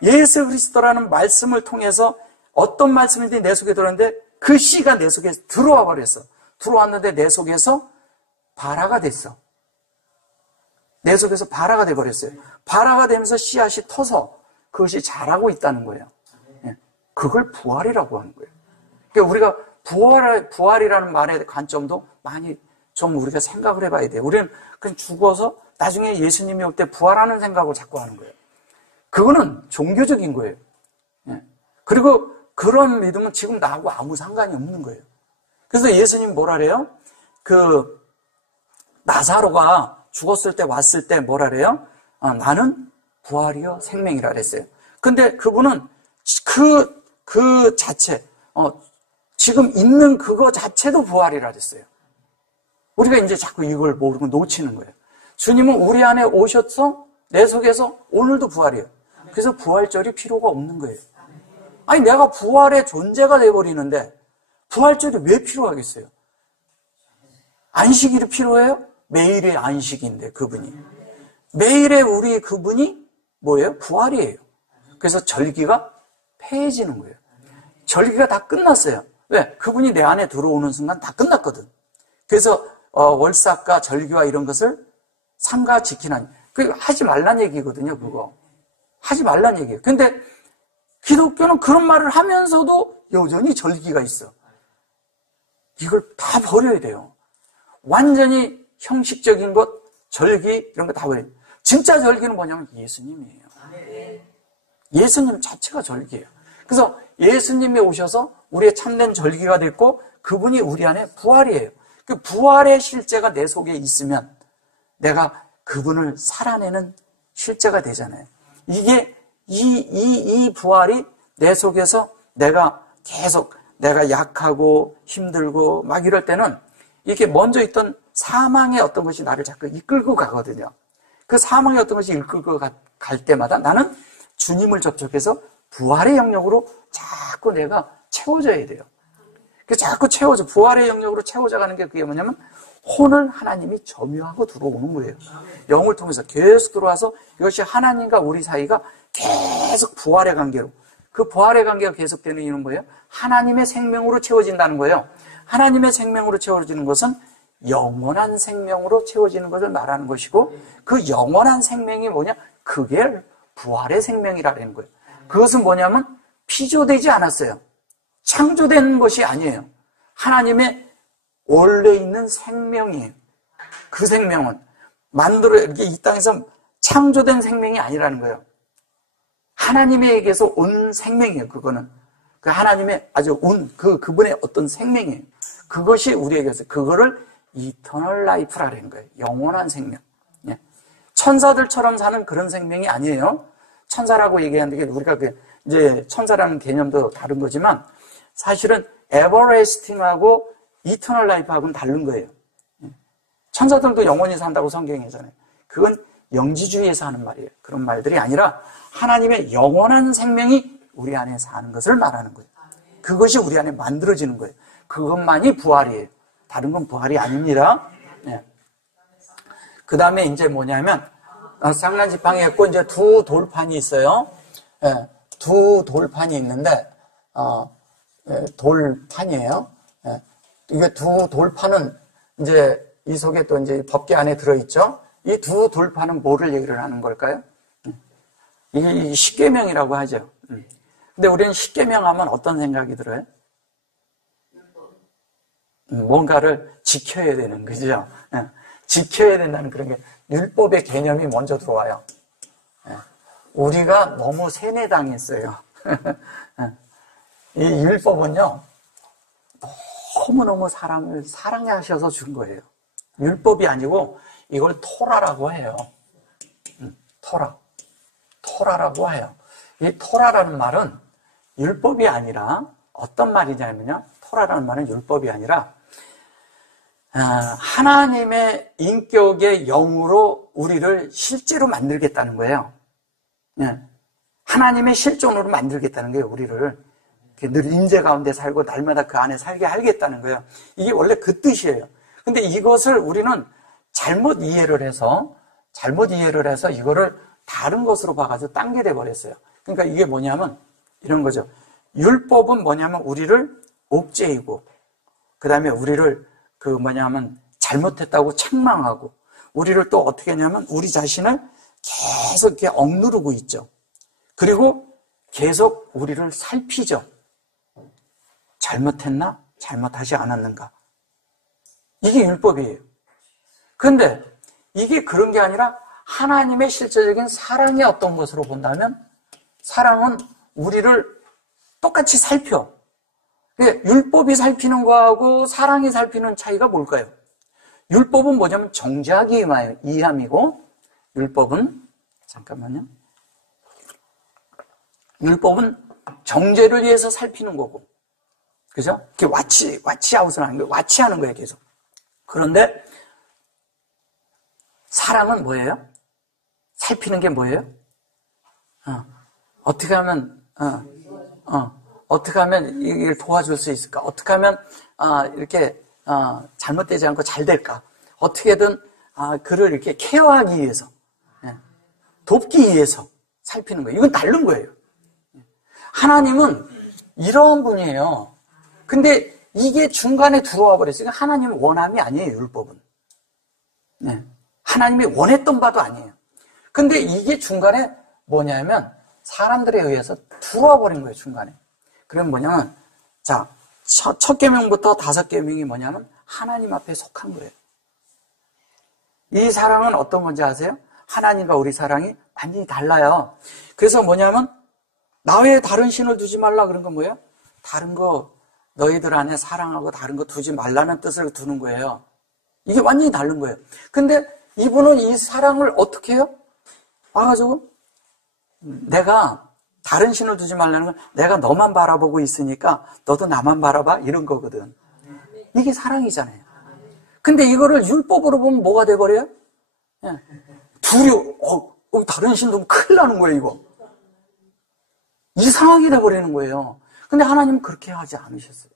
예수 그리스도라는 말씀을 통해서 어떤 말씀인지 내 속에 들어왔는데 그 씨가 내 속에 들어와 버렸어. 들어왔는데 내 속에서 발화가 됐어. 내 속에서 발화가 돼버렸어요. 발화가 되면서 씨앗이 터서 그것이 자라고 있다는 거예요. 그걸 부활이라고 하는 거예요. 그러니까 우리가 부활이라는 말의 관점도 많이 좀 우리가 생각을 해봐야 돼요. 우리는 그냥 죽어서 나중에 예수님이 올 때 부활하는 생각을 자꾸 하는 거예요. 그거는 종교적인 거예요. 그리고 그런 믿음은 지금 나하고 아무 상관이 없는 거예요. 그래서 예수님 뭐라 그래요? 나사로가 죽었을 때 왔을 때 뭐라 그래요? 나는 부활이요 생명이라 그랬어요. 근데 그분은 그 자체, 지금 있는 그거 자체도 부활이라 그랬어요. 우리가 이제 자꾸 이걸 모르고 놓치는 거예요. 주님은 우리 안에 오셔서 내 속에서 오늘도 부활이에요. 그래서 부활절이 필요가 없는 거예요. 아니, 내가 부활의 존재가 돼버리는데 부활절이 왜 필요하겠어요? 안식일이 필요해요? 매일의 안식인데 그분이. 매일의 우리 그분이 뭐예요? 부활이에요. 그래서 절기가 폐해지는 거예요. 절기가 다 끝났어요. 왜? 그분이 내 안에 들어오는 순간 다 끝났거든. 그래서 월삭과 절기와 이런 것을 삼가 지키는, 그 하지 말란 얘기거든요. 그거 하지 말란 얘기예요. 근데 기독교는 그런 말을 하면서도 여전히 절기가 있어. 이걸 다 버려야 돼요. 완전히 형식적인 것, 절기 이런 거 다 버려야 돼요. 진짜 절기는 뭐냐면 예수님이에요. 예수님 자체가 절기예요. 그래서 예수님이 오셔서 우리의 참된 절기가 됐고 그분이 우리 안에 부활이에요. 그 부활의 실제가 내 속에 있으면 내가 그분을 살아내는 실제가 되잖아요. 이게 이 부활이 내 속에서 내가 계속 내가 약하고 힘들고 막 이럴 때는 이렇게 먼저 있던 사망의 어떤 것이 나를 자꾸 이끌고 가거든요. 그 사망의 어떤 것이 이끌고 갈 때마다 나는 주님을 접촉해서 부활의 영역으로 자꾸 내가 채워져야 돼요. 자꾸 채워져, 부활의 영역으로 채워져 가는 게 그게 뭐냐면 혼을 하나님이 점유하고 들어오는 거예요. 영을 통해서 계속 들어와서 이것이 하나님과 우리 사이가 계속 부활의 관계로, 그 부활의 관계가 계속되는 이유는 뭐예요? 하나님의 생명으로 채워진다는 거예요. 하나님의 생명으로 채워지는 것은 영원한 생명으로 채워지는 것을 말하는 것이고, 그 영원한 생명이 뭐냐? 그게 부활의 생명이라는 거예요. 그것은 뭐냐면 피조되지 않았어요. 창조된 것이 아니에요. 하나님의 원래 있는 생명이에요. 그 생명은 이렇게 이 땅에서 창조된 생명이 아니라는 거예요. 하나님에게서 온 생명이에요. 그거는 그 하나님의 아주 그분의 어떤 생명이에요. 그것이 우리에게서 그거를 이터널 라이프라는 거예요. 영원한 생명. 예. 천사들처럼 사는 그런 생명이 아니에요. 천사라고 얘기하는 게 우리가 이제 천사라는 개념도 다른 거지만 사실은 에버레스팅하고 이터널 라이프하고는 다른 거예요. 천사들도 영원히 산다고 성경에서는. 그건 영지주의에서 하는 말이에요. 그런 말들이 아니라 하나님의 영원한 생명이 우리 안에 사는 것을 말하는 거예요. 그것이 우리 안에 만들어지는 거예요. 그것만이 부활이에요. 다른 건 부활이 아닙니다. 네. 그 다음에 이제 뭐냐면 상란지팡이 있고 이제 두 돌판이 있어요. 네. 두 돌판이 있는데 돌판이에요. 네. 이게 두 돌판은 이제 이 속에 또 이제 법궤 안에 들어있죠. 이 두 돌판은 뭐를 얘기를 하는 걸까요? 이게 십계명이라고 하죠. 근데 우리는 십계명 하면 어떤 생각이 들어요? 뭔가를 지켜야 되는 거죠. 지켜야 된다는 그런 게 율법의 개념이 먼저 들어와요. 우리가 너무 세뇌당했어요. 이 율법은요, 너무너무 사람을 사랑하셔서 준 거예요. 율법이 아니고 이걸 토라라고 해요. 토라라고 해요. 이 토라라는 말은 율법이 아니라 어떤 말이냐면요. 토라라는 말은 율법이 아니라 하나님의 인격의 영으로 우리를 실제로 만들겠다는 거예요. 하나님의 실존으로 만들겠다는 거예요. 우리를 늘 임재 가운데 살고 날마다 그 안에 살게 하겠다는 거예요. 이게 원래 그 뜻이에요. 근데 이것을 우리는 잘못 이해를 해서 이거를 다른 것으로 봐가지고 딴 게 돼버렸어요. 그러니까 이게 뭐냐면 이런 거죠. 율법은 뭐냐면 우리를 옥죄이고, 그 다음에 우리를 잘못했다고 책망하고, 우리를 또 어떻게 하냐면 우리 자신을 계속 이렇게 억누르고 있죠. 그리고 계속 우리를 살피죠. 잘못했나? 잘못하지 않았는가? 이게 율법이에요. 그런데 이게 그런 게 아니라 하나님의 실제적인 사랑의 어떤 것으로 본다면 사랑은 우리를 똑같이 살펴. 율법이 살피는 거하고 사랑이 살피는 차이가 뭘까요? 율법은 뭐냐면 정죄하기 이함이고 율법은 잠깐만요. 율법은 정죄를 위해서 살피는 거고, 그죠? 이렇게 와치아웃을 하는 거예요. 와치하는 거예요, 계속. 그런데 사랑은 뭐예요? 살피는 게 뭐예요? 어떻게 하면 이걸 도와줄 수 있을까? 어떻게 하면 이렇게 잘못되지 않고 잘 될까? 어떻게든 그를 이렇게 케어하기 위해서, 돕기 위해서 살피는 거예요. 이건 다른 거예요. 하나님은 이런 분이에요. 근데 이게 중간에 들어와 버렸어요. 하나님은 원함이 아니에요, 율법은. 하나님이 원했던 바도 아니에요. 근데 이게 중간에 뭐냐면 사람들에 의해서 들어와 버린 거예요, 중간에. 그럼 뭐냐면, 자, 첫 계명부터 5계명이 뭐냐면 하나님 앞에 속한 거예요. 이 사랑은 어떤 건지 아세요? 하나님과 우리 사랑이 완전히 달라요. 그래서 뭐냐면 나 외에 다른 신을 두지 말라 그런 건 뭐예요? 다른 거 너희들 안에 사랑하고 다른 거 두지 말라는 뜻을 두는 거예요. 이게 완전히 다른 거예요. 근데 이분은 이 사랑을 어떻게 해요? 와가지고 내가 다른 신을 두지 말라는 건 내가 너만 바라보고 있으니까 너도 나만 바라봐 이런 거거든. 이게 사랑이잖아요. 근데 이거를 율법으로 보면 뭐가 돼버려요? 두려워. 다른 신 두면 큰일 나는 거예요, 이거. 이상하게 돼버리는 거예요. 근데 하나님은 그렇게 하지 않으셨어요.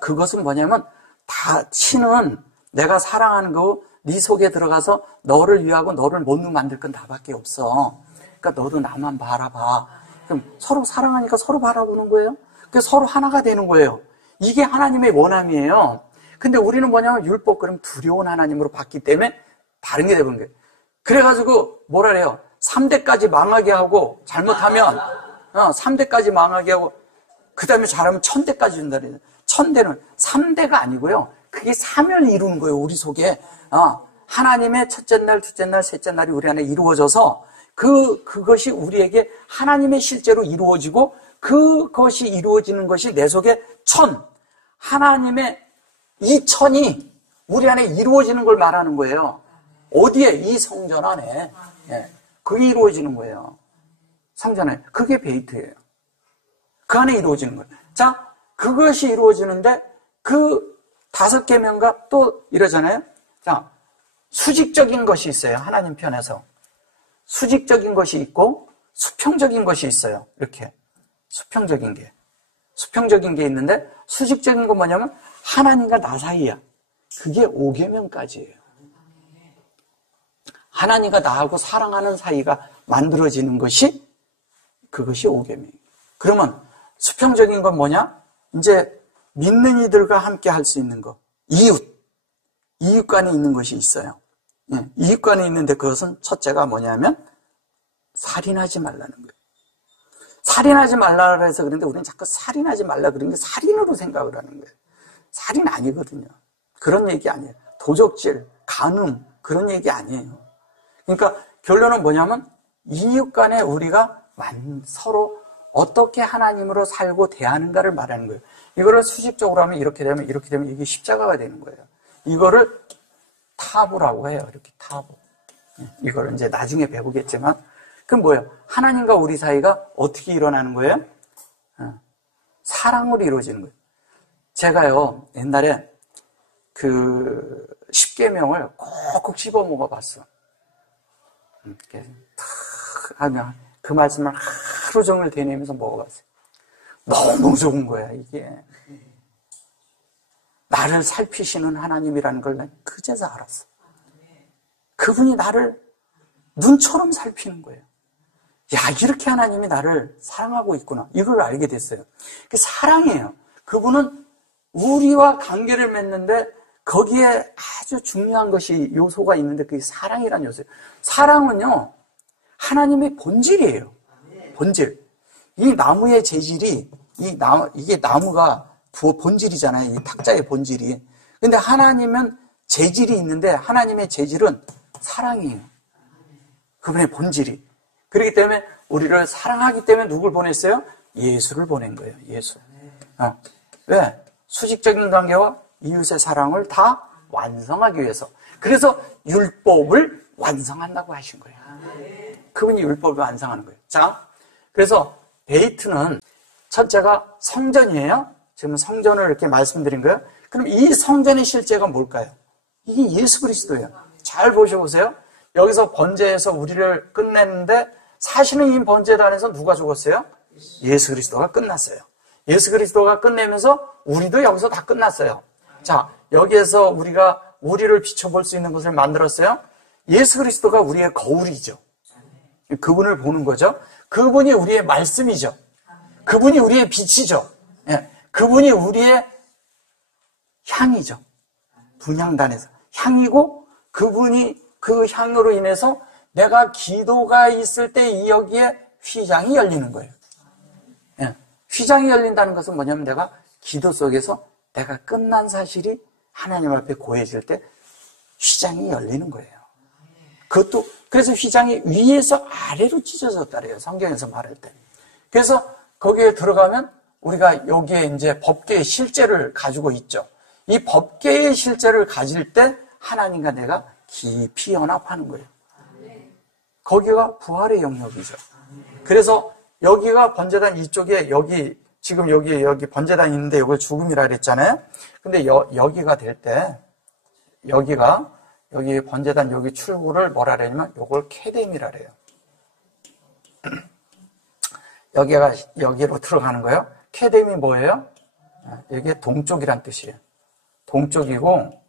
그것은 뭐냐면 다 신은 내가 사랑하는 거 네 속에 들어가서 너를 위하고 너를 못 만들 건 나밖에 없어. 그러니까 너도 나만 바라봐. 그럼 서로 사랑하니까 서로 바라보는 거예요. 그래서 서로 하나가 되는 거예요. 이게 하나님의 원함이에요. 근데 우리는 뭐냐면 율법 그럼 두려운 하나님으로 봤기 때문에 다른 게 되는 거예요. 그래가지고 뭐라 그래요? 3대까지 망하게 하고 잘못하면 3대까지 망하게 하고 그 다음에 잘하면 1000대까지 준다 그래요. 1000대는 3대가 아니고요. 그게 사면을 이루는 거예요. 우리 속에. 하나님의 첫째 날, 둘째 날, 셋째 날이 우리 안에 이루어져서 그것이 우리에게 하나님의 실제로 이루어지고 그것이 이루어지는 것이 내 속에 하나님의 이 천이 우리 안에 이루어지는 걸 말하는 거예요. 어디에? 이 성전 안에. 그게 이루어지는 거예요. 성전 안에. 그게 베이트예요. 그 안에 이루어지는 거예요. 자, 그것이 이루어지는데 그 5계명과 또 이러잖아요. 자, 수직적인 것이 있어요. 하나님 편에서. 수직적인 것이 있고 수평적인 것이 있어요. 이렇게. 수평적인 게 있는데 수직적인 건 뭐냐면 하나님과 나 사이야. 그게 5계명까지예요. 하나님과 나하고 사랑하는 사이가 만들어지는 것이 그것이 5계명이에요. 그러면 수평적인 건 뭐냐? 이제 믿는 이들과 함께 할 수 있는 거. 이웃 간에 있는 것이 있어요. 이웃 간에 있는데 그것은 첫째가 뭐냐면 살인하지 말라는 거예요. 살인하지 말라 해서 그런데 우리는 자꾸 살인하지 말라 그러는 게 살인으로 생각을 하는 거예요. 살인 아니거든요. 그런 얘기 아니에요. 도적질, 간음 그런 얘기 아니에요. 그러니까 결론은 뭐냐면 이웃 간에 우리가 서로 어떻게 하나님으로 살고 대하는가를 말하는 거예요. 이거를 수직적으로 하면 이렇게 되면 이게 십자가가 되는 거예요. 이거를 타부라고 해요. 이렇게 타부. 이걸 이제 나중에 배우겠지만 그럼 뭐예요? 하나님과 우리 사이가 어떻게 일어나는 거예요? 사랑으로 이루어지는 거예요. 제가요 옛날에 그 10계명을 꼭꼭 씹어 먹어봤어. 이렇게 탁 하면 그 말씀을 하루 종일 되뇌면서 먹어봤어요. 너무 좋은 거야 이게. 나를 살피시는 하나님이라는 걸 난 그제서 알았어. 그분이 나를 눈처럼 살피는 거예요. 야, 이렇게 하나님이 나를 사랑하고 있구나. 이걸 알게 됐어요. 그 사랑이에요. 그분은 우리와 관계를 맺는데 거기에 아주 중요한 것이 요소가 있는데 그게 사랑이라는 요소예요. 사랑은요, 하나님의 본질이에요. 본질. 이 나무의 재질이, 이게 나무가 본질이잖아요. 이 탁자의 본질이. 근데 하나님은 재질이 있는데 하나님의 재질은 사랑이에요. 그분의 본질이. 그렇기 때문에 우리를 사랑하기 때문에 누굴 보냈어요? 예수를 보낸 거예요. 예수. 왜? 수직적인 관계와 이웃의 사랑을 다 완성하기 위해서. 그래서 율법을 완성한다고 하신 거예요. 그분이 율법을 완성하는 거예요. 자, 그래서 데이트는 첫째가 성전이에요. 지금 성전을 이렇게 말씀드린 거예요. 그럼 이 성전의 실제가 뭘까요? 이게 예수 그리스도예요. 잘 보셔보세요. 여기서 번제에서 우리를 끝냈는데 사실은 이 번제단에서 누가 죽었어요? 예수 그리스도가 끝났어요. 예수 그리스도가 끝내면서 우리도 여기서 다 끝났어요. 자, 여기에서 우리가 우리를 비춰볼 수 있는 것을 만들었어요. 예수 그리스도가 우리의 거울이죠. 그분을 보는 거죠. 그분이 우리의 말씀이죠. 그분이 우리의 빛이죠. 예, 그분이 우리의 향이죠. 분향단에서 향이고, 그분이 그 향으로 인해서 내가 기도가 있을 때 여기에 휘장이 열리는 거예요. 예, 휘장이 열린다는 것은 뭐냐면 내가 기도 속에서 내가 끝난 사실이 하나님 앞에 고해질 때 휘장이 열리는 거예요. 그것도 그래서 휘장이 위에서 아래로 찢어졌다래요. 성경에서 말할 때. 그래서 거기에 들어가면 우리가 여기에 이제 법궤의 실제를 가지고 있죠. 이 법궤의 실제를 가질 때 하나님과 내가 깊이 연합하는 거예요. 거기가 부활의 영역이죠. 그래서 여기가 번제단 이쪽에 지금 여기 번제단이 있는데 이걸 죽음이라 그랬잖아요. 근데 여기가 될 때 여기 번제단 여기 출구를 뭐라 그러냐면 요걸 케뎀이라 그래요. 여기가 여기로 들어가는 거예요. 케뎀이 뭐예요? 이게 동쪽이란 뜻이에요. 동쪽이고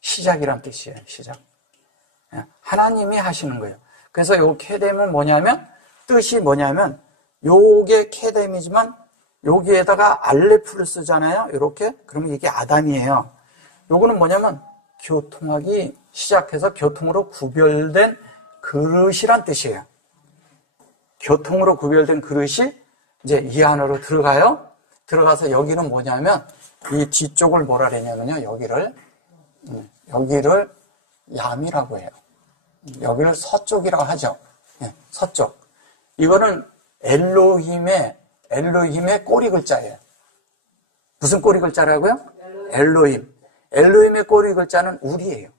시작이란 뜻이에요. 시작. 하나님이 하시는 거예요. 그래서 요 케뎀은 뭐냐면 뜻이 뭐냐면 요게 케뎀이지만 여기에다가 알레프를 쓰잖아요. 이렇게. 그러면 이게 아담이에요. 요거는 뭐냐면 교통하기 시작해서 교통으로 구별된 그릇이란 뜻이에요. 교통으로 구별된 그릇이 이제 이 안으로 들어가요. 들어가서 여기는 뭐냐면 이 뒤쪽을 뭐라 그러냐면요. 여기를 얌이라고 해요. 여기를 서쪽이라고 하죠. 네, 서쪽. 이거는 엘로힘의 꼬리 글자예요. 무슨 꼬리 글자라고요? 엘로힘. 엘로힘의 꼬리 글자는 우리예요.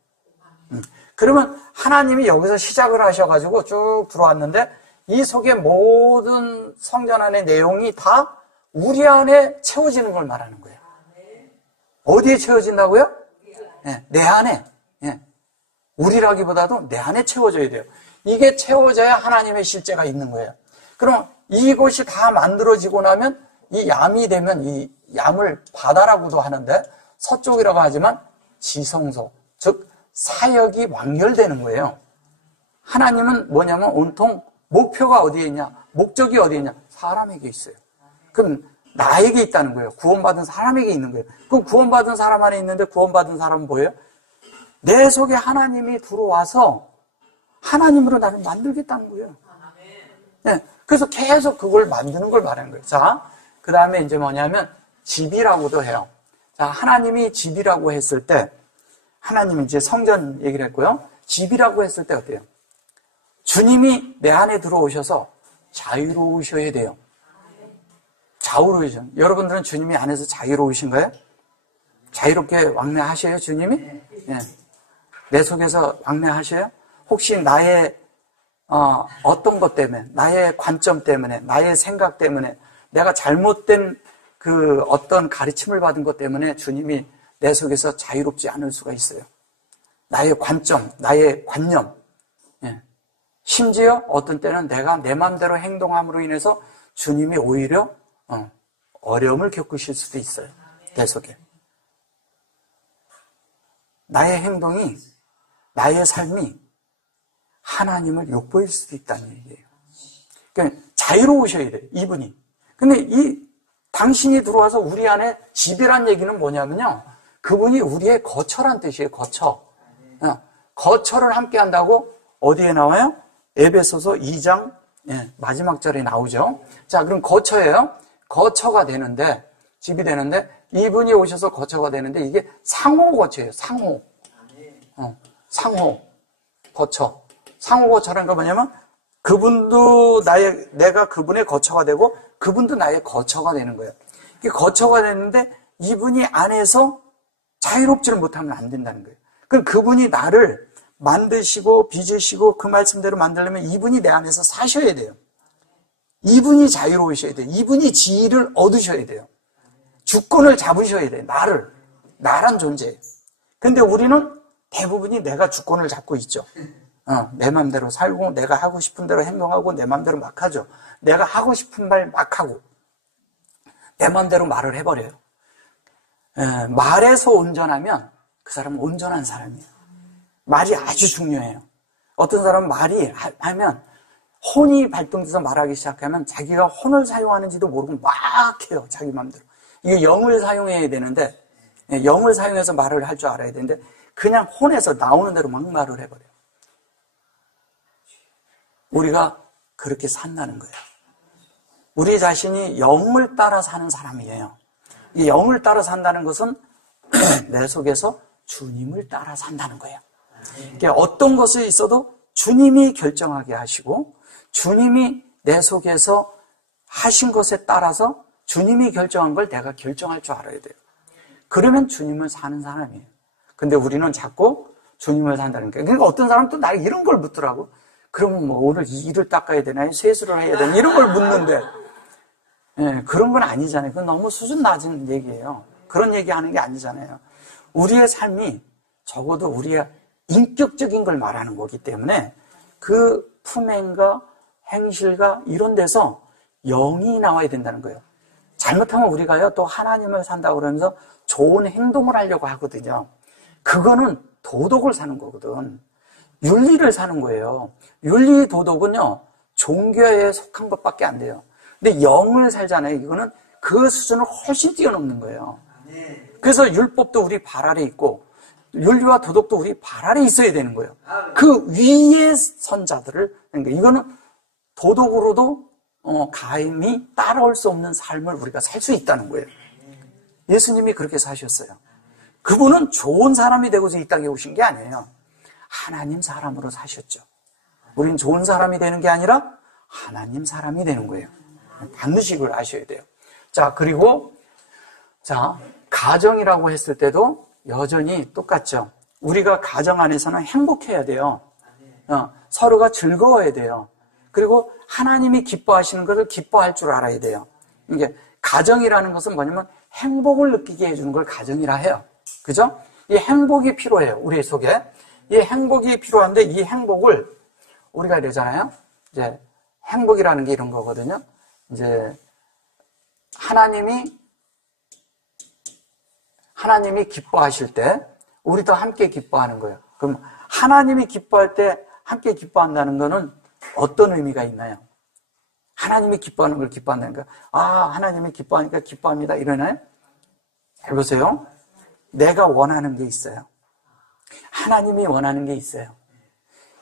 그러면 하나님이 여기서 시작을 하셔가지고 쭉 들어왔는데 이 속에 모든 성전 안의 내용이 다 우리 안에 채워지는 걸 말하는 거예요. 어디에 채워진다고요? 네, 내 안에. 네. 우리라기보다도 내 안에 채워져야 돼요. 이게 채워져야 하나님의 실제가 있는 거예요. 그럼 이곳이 다 만들어지고 나면 이 얌이 되면 이 얌을 바다라고도 하는데 서쪽이라고 하지만 지성소, 즉 사역이 완결되는 거예요. 하나님은 뭐냐면 온통 목표가 어디에 있냐, 목적이 어디에 있냐, 사람에게 있어요. 그럼 나에게 있다는 거예요. 구원받은 사람에게 있는 거예요. 그럼 구원받은 사람 안에 있는데 구원받은 사람은 뭐예요? 내 속에 하나님이 들어와서 하나님으로 나를 만들겠다는 거예요. 네, 그래서 계속 그걸 만드는 걸 말하는 거예요. 자, 그 다음에 이제 뭐냐면 집이라고도 해요. 자, 하나님이 집이라고 했을 때, 하나님이 이제 성전 얘기를 했고요. 집이라고 했을 때 어때요? 주님이 내 안에 들어오셔서 자유로우셔야 돼요. 자유로우셔. 여러분들은 주님이 안에서 자유로우신 거예요? 자유롭게 왕래하셔요, 주님이? 네. 내 속에서 왕래하셔요? 혹시 나의 어떤 것 때문에, 나의 관점 때문에, 나의 생각 때문에, 내가 잘못된 그 어떤 가르침을 받은 것 때문에 주님이 내 속에서 자유롭지 않을 수가 있어요. 나의 관점, 나의 관념. 예. 심지어 어떤 때는 내가 내 마음대로 행동함으로 인해서 주님이 오히려 어려움을 겪으실 수도 있어요. 내 속에. 나의 행동이, 나의 삶이 하나님을 욕보일 수도 있다는 얘기예요. 그러니까 자유로우셔야 돼요, 이분이. 근데 당신이 들어와서 우리 안에 집이란 얘기는 뭐냐면요. 그분이 우리의 거처란 뜻이에요, 거처. 거처를 함께 한다고 어디에 나와요? 에베소서 2장 마지막 절에 나오죠. 자, 그럼 거처예요. 거처가 되는데, 집이 되는데, 이분이 오셔서 거처가 되는데, 이게 상호 거처예요, 상호. 상호 거처. 상호 거처라는 건 뭐냐면, 그분도 내가 그분의 거처가 되고, 그분도 나의 거처가 되는 거예요. 이게 거처가 되는데, 이분이 안에서 자유롭지를 못하면 안 된다는 거예요. 그럼 그분이 나를 만드시고, 빚으시고, 그 말씀대로 만들려면 이분이 내 안에서 사셔야 돼요. 이분이 자유로우셔야 돼요. 이분이 지위를 얻으셔야 돼요. 주권을 잡으셔야 돼요. 나란 존재예요. 근데 우리는 대부분이 내가 주권을 잡고 있죠. 내 맘대로 살고 내가 하고 싶은 대로 행동하고 내 맘대로 막 하죠. 내가 하고 싶은 말 막 하고 내 맘대로 말을 해버려요. 말에서 온전하면 그 사람은 온전한 사람이에요. 말이 아주 중요해요. 어떤 사람은 말이 하면 혼이 발동돼서 말하기 시작하면 자기가 혼을 사용하는지도 모르고 막 해요. 자기 맘대로. 이게 영을 사용해야 되는데 영을 사용해서 말을 할 줄 알아야 되는데 그냥 혼에서 나오는 대로 막 말을 해버려요. 우리가 그렇게 산다는 거예요. 우리 자신이 영을 따라 사는 사람이에요. 이 영을 따라 산다는 것은 내 속에서 주님을 따라 산다는 거예요. 그러니까 어떤 것이 있어도 주님이 결정하게 하시고 주님이 내 속에서 하신 것에 따라서 주님이 결정한 걸 내가 결정할 줄 알아야 돼요. 그러면 주님을 사는 사람이에요. 근데 우리는 자꾸 주님을 산다는 거예요. 그러니까 어떤 사람은 또 나에게 이런 걸 묻더라고. 그러면 뭐 오늘 이를 닦아야 되나, 세수를 해야 되나 이런 걸 묻는데 그런 건 아니잖아요. 그건 너무 수준 낮은 얘기예요. 그런 얘기하는 게 아니잖아요. 우리의 삶이 적어도 우리의 인격적인 걸 말하는 거기 때문에 그 품행과 행실과 이런 데서 영이 나와야 된다는 거예요. 잘못하면 우리가요 또 하나님을 산다고 그러면서 좋은 행동을 하려고 하거든요. 그거는 도덕을 사는 거거든. 윤리를 사는 거예요. 윤리 도덕은요 종교에 속한 것밖에 안 돼요. 근데 영을 살잖아요. 이거는 그 수준을 훨씬 뛰어넘는 거예요. 그래서 율법도 우리 발 아래 있고 윤리와 도덕도 우리 발 아래 있어야 되는 거예요. 그 위에 선 자들을, 그러니까 이거는 도덕으로도 감히 따라올 수 없는 삶을 우리가 살 수 있다는 거예요. 예수님이 그렇게 사셨어요. 그분은 좋은 사람이 되고서 이 땅에 오신 게 아니에요. 하나님 사람으로 사셨죠. 우리는 좋은 사람이 되는 게 아니라 하나님 사람이 되는 거예요. 반드시 그걸 아셔야 돼요. 자, 그리고 가정이라고 했을 때도 여전히 똑같죠. 우리가 가정 안에서는 행복해야 돼요. 서로가 즐거워야 돼요. 그리고 하나님이 기뻐하시는 것을 기뻐할 줄 알아야 돼요. 이게 가정이라는 것은 뭐냐면 행복을 느끼게 해주는 걸 가정이라 해요. 그죠? 이 행복이 필요해요. 우리 속에. 이 행복이 필요한데 이 행복을 우리가 이러잖아요. 이제 행복이라는 게 이런 거거든요. 이제 하나님이 기뻐하실 때 우리도 함께 기뻐하는 거예요. 그럼 하나님이 기뻐할 때 함께 기뻐한다는 거는 어떤 의미가 있나요? 하나님이 기뻐하는 걸 기뻐한다는 거. 하나님이 기뻐하니까 기뻐합니다. 이러나요? 해보세요. 내가 원하는 게 있어요. 하나님이 원하는 게 있어요.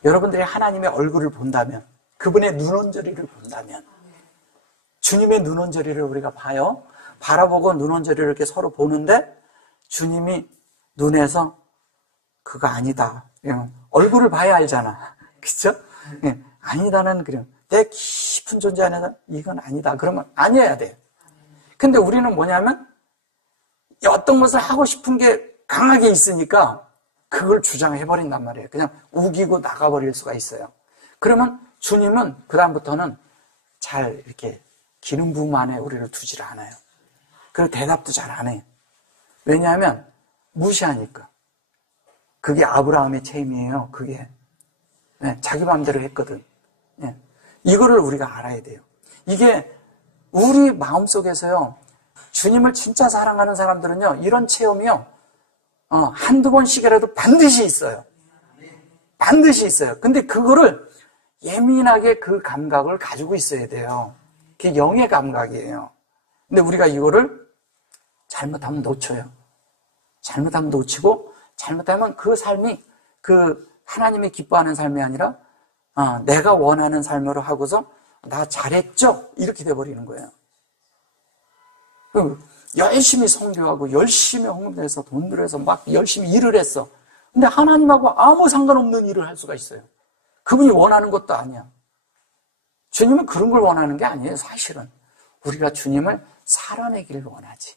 여러분들이 하나님의 얼굴을 본다면, 그분의 눈언저리를 본다면, 주님의 눈언저리를 우리가 봐요. 바라보고 눈언저리를 이렇게 서로 보는데 주님이 눈에서 그거 아니다. 얼굴을 봐야 알잖아. 그렇죠? 아니다는 그냥 내 깊은 존재 안에서 이건 아니다. 그러면 아니어야 돼요. 근데 우리는 뭐냐면 어떤 것을 하고 싶은 게 강하게 있으니까 그걸 주장해버린단 말이에요. 그냥 우기고 나가버릴 수가 있어요. 그러면 주님은 그다음부터는 잘 이렇게 기름 부음 안에 우리를 두질 않아요. 그리고 대답도 잘 안 해요. 왜냐하면 무시하니까. 그게 아브라함의 책임이에요. 그게. 자기 마음대로 했거든. 이거를 우리가 알아야 돼요. 이게 우리 마음속에서요. 주님을 진짜 사랑하는 사람들은요. 이런 체험이요. 한두 번씩이라도 반드시 있어요. 반드시 있어요. 근데 그거를 예민하게 그 감각을 가지고 있어야 돼요. 그게 영의 감각이에요. 근데 우리가 이거를 잘못하면 놓쳐요. 잘못하면 놓치고 잘못하면 그 삶이 그 하나님이 기뻐하는 삶이 아니라 내가 원하는 삶으로 하고서 나 잘했죠? 이렇게 돼버리는 거예요. 열심히 선교하고 열심히 헌금해서 돈 들여서 막 열심히 일을 했어. 근데 하나님하고 아무 상관없는 일을 할 수가 있어요. 그분이 원하는 것도 아니야. 주님은 그런 걸 원하는 게 아니에요. 사실은 우리가 주님을 살아내기를 원하지.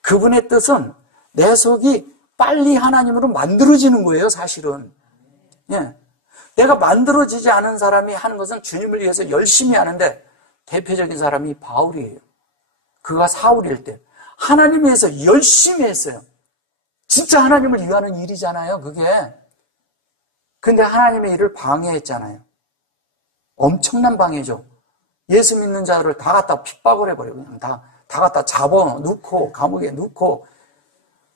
그분의 뜻은 내 속이 빨리 하나님으로 만들어지는 거예요. 사실은. 내가 만들어지지 않은 사람이 하는 것은 주님을 위해서 열심히 하는데 대표적인 사람이 바울이에요. 그가 사울일 때 하나님 위해서 열심히 했어요. 진짜 하나님을 위하는 일이잖아요, 그게. 근데 하나님의 일을 방해했잖아요. 엄청난 방해죠. 예수 믿는 자들을 다 갖다 핍박을 해버려요. 그냥 다 갖다 잡아놓고 감옥에 넣고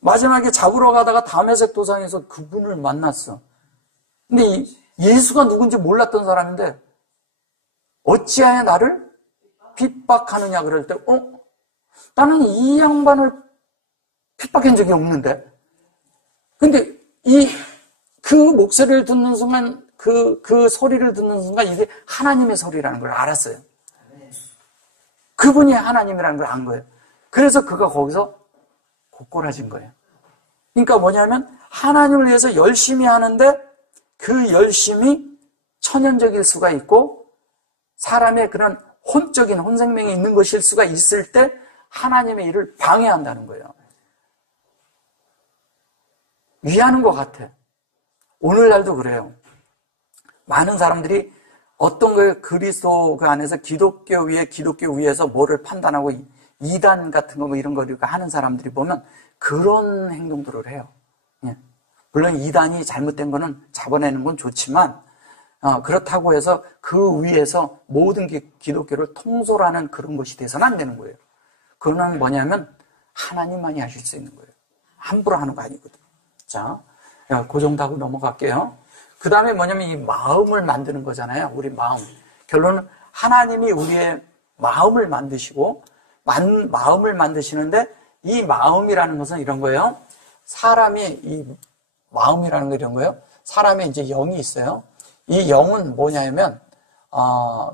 마지막에 잡으러 가다가 다메섹 도상에서 그분을 만났어. 근데 예수가 누군지 몰랐던 사람인데 어찌하여 나를 핍박하느냐 그럴 때 나는 이 양반을 핍박한 적이 없는데. 근데 그 목소리를 듣는 순간 그 소리를 듣는 순간 이게 하나님의 소리라는 걸 알았어요. 그분이 하나님이라는 걸 안 거예요. 그래서 그가 거기서 고꾸라진 거예요. 그러니까 뭐냐면 하나님을 위해서 열심히 하는데 그 열심이 천연적일 수가 있고 사람의 그런 혼적인 혼생명이 있는 것일 수가 있을 때 하나님의 일을 방해한다는 거예요. 위하는 것 같아. 오늘날도 그래요. 많은 사람들이 어떤 걸 그리스도 그 안에서 기독교 위에서 뭐를 판단하고 이단 같은 거 뭐 이런 거 하는 사람들이 보면 그런 행동들을 해요. 예. 물론 이단이 잘못된 거는 잡아내는 건 좋지만 그렇다고 해서 그 위에서 모든 기독교를 통솔하는 그런 것이 돼서는 안 되는 거예요. 그거는 뭐냐면 하나님만이 하실 수 있는 거예요. 함부로 하는 거 아니거든요. 자, 그 정도 하고 넘어갈게요. 그 다음에 뭐냐면 이 마음을 만드는 거잖아요. 우리 마음. 결론은 하나님이 우리의 마음을 만드시고 마음을 만드시는데 이 마음이라는 것은 이런 거예요. 사람이 이 마음이라는 거 이런 거예요. 사람의 이제 영이 있어요. 이 영은 뭐냐면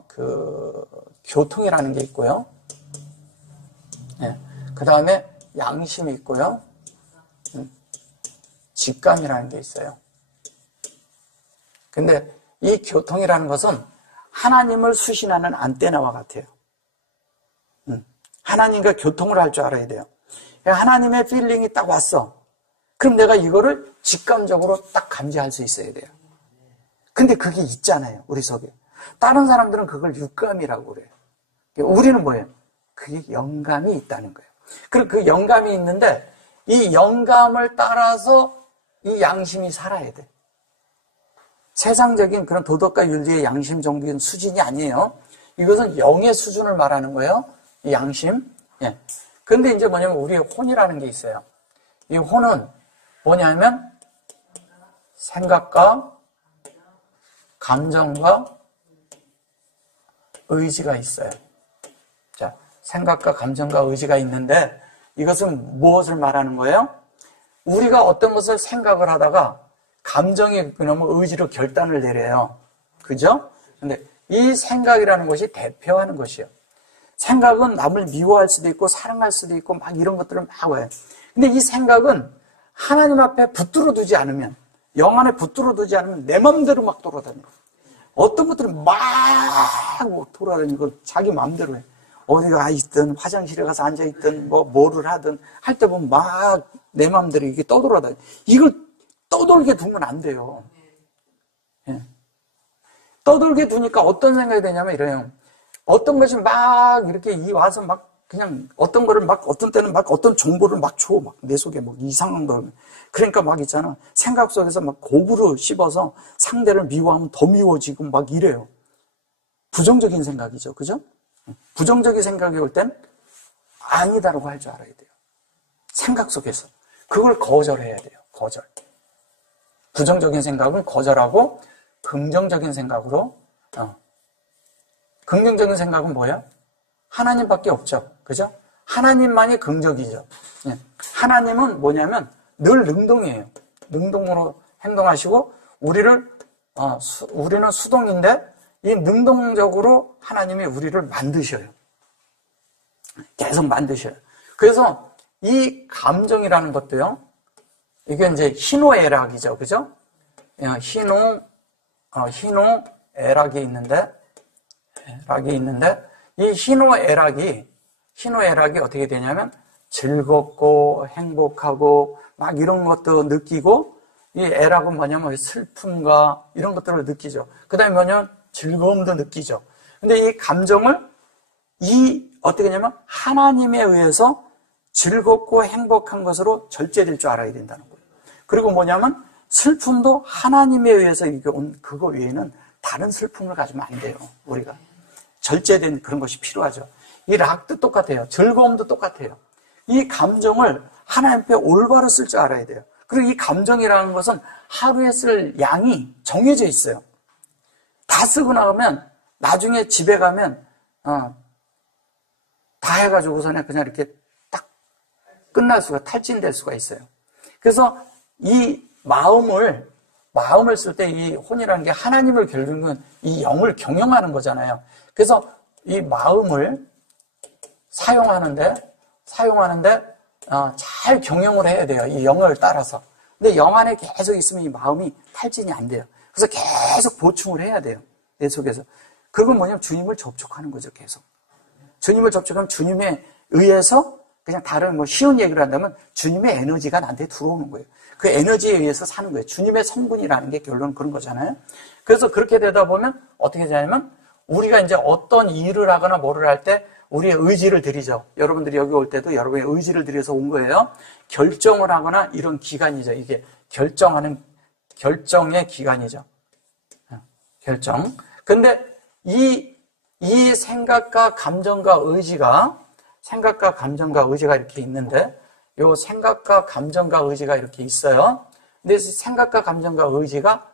그 교통이라는 게 있고요. 네. 그 다음에 양심이 있고요. 직감이라는 게 있어요. 근데 이 교통이라는 것은 하나님을 수신하는 안테나와 같아요. 하나님과 교통을 할 줄 알아야 돼요. 하나님의 필링이 딱 왔어. 그럼 내가 이거를 직감적으로 딱 감지할 수 있어야 돼요. 근데 그게 있잖아요, 우리 속에. 다른 사람들은 그걸 육감이라고 그래요. 우리는 뭐예요? 그게 영감이 있다는 거예요. 그리고 그 영감이 있는데 이 영감을 따라서 이 양심이 살아야 돼. 세상적인 그런 도덕과 윤리의 양심 정도인 수준이 아니에요. 이것은 영의 수준을 말하는 거예요. 이 양심. 예. 근데 이제 뭐냐면 우리의 혼이라는 게 있어요. 이 혼은 뭐냐면 생각과 감정과 의지가 있어요. 자, 생각과 감정과 의지가 있는데 이것은 무엇을 말하는 거예요? 우리가 어떤 것을 생각을 하다가 감정이 그러면 의지로 결단을 내려요. 그죠? 근데 이 생각이라는 것이 대표하는 것이에요. 생각은 남을 미워할 수도 있고 사랑할 수도 있고 막 이런 것들을 막 와요. 근데 이 생각은 하나님 앞에 붙들어 두지 않으면, 영 안에 붙들어 두지 않으면 내 마음대로 막 돌아다녀요. 어떤 것들은 막 돌아다니고 자기 마음대로 해. 어디가 있든 화장실에 가서 앉아있든 뭐를 하든 할 때 보면 막 내 마음대로 이게 떠돌아다녀. 이걸 떠돌게 두면 안 돼요. 예. 떠돌게 두니까 어떤 생각이 되냐면 이래요. 어떤 것이 막 이렇게 와서 막 그냥 어떤 거를 막 어떤 때는 막 어떤 정보를 막 줘. 막 내 속에 뭐 이상한 거. 그러니까 막 있잖아. 생각 속에서 막 고구려 씹어서 상대를 미워하면 더 미워지고 막 이래요. 부정적인 생각이죠. 그죠? 부정적인 생각이 올 땐 아니다라고 할 줄 알아야 돼요. 생각 속에서. 그걸 거절해야 돼요. 거절. 부정적인 생각을 거절하고 긍정적인 생각으로 긍정적인 생각은 뭐야? 하나님밖에 없죠. 그죠? 하나님만이 긍정이죠. 하나님은 뭐냐면 늘 능동이에요. 능동으로 행동하시고 우리는 수동인데 이 능동적으로 하나님이 우리를 만드셔요. 계속 만드셔요. 그래서 이 감정이라는 것도요. 이게 이제 희노애락이죠. 그죠? 희노애락이 있는데 이 희노애락이 어떻게 되냐면 즐겁고 행복하고 막 이런 것도 느끼고 이 애락은 뭐냐면 슬픔과 이런 것들을 느끼죠. 그 다음에 뭐냐면 즐거움도 느끼죠. 근데 이 감정을 어떻게 하냐면 하나님에 의해서 즐겁고 행복한 것으로 절제될 줄 알아야 된다는 거예요. 그리고 뭐냐면 슬픔도 하나님에 의해서 이게 온 그거 외에는 다른 슬픔을 가지면 안 돼요. 우리가 절제된 그런 것이 필요하죠. 이 락도 똑같아요. 즐거움도 똑같아요. 이 감정을 하나님 앞에 올바로 쓸 줄 알아야 돼요. 그리고 이 감정이라는 것은 하루에 쓸 양이 정해져 있어요. 다 쓰고 나가면 나중에 집에 가면 다 해가지고서는 그냥 이렇게 딱 끝날 수가 탈진될 수가 있어요. 그래서 이 마음을 쓸 때 이 혼이라는 게 하나님을 겨루는 이 영을 경영하는 거잖아요. 그래서 이 마음을 사용하는데 잘 경영을 해야 돼요. 이 영을 따라서. 근데 영 안에 계속 있으면 이 마음이 탈진이 안 돼요. 그래서 계속 보충을 해야 돼요. 내 속에서. 그건 뭐냐면 주님을 접촉하는 거죠. 계속. 주님을 접촉하면 주님에 의해서 그냥 다른 쉬운 얘기를 한다면 주님의 에너지가 나한테 들어오는 거예요. 그 에너지에 의해서 사는 거예요. 주님의 성분이라는 게 결론은 그런 거잖아요. 그래서 그렇게 되다 보면 어떻게 되냐면 우리가 이제 어떤 일을 하거나 뭐를 할 때 우리의 의지를 들이죠. 여러분들이 여기 올 때도 여러분의 의지를 들여서 온 거예요. 결정을 하거나 이런 기간이죠. 이게 결정의 기간이죠. 결정. 근데 이 생각과 감정과 의지가 이렇게 있는데 요 생각과 감정과 의지가 이렇게 있어요. 근데 생각과 감정과 의지가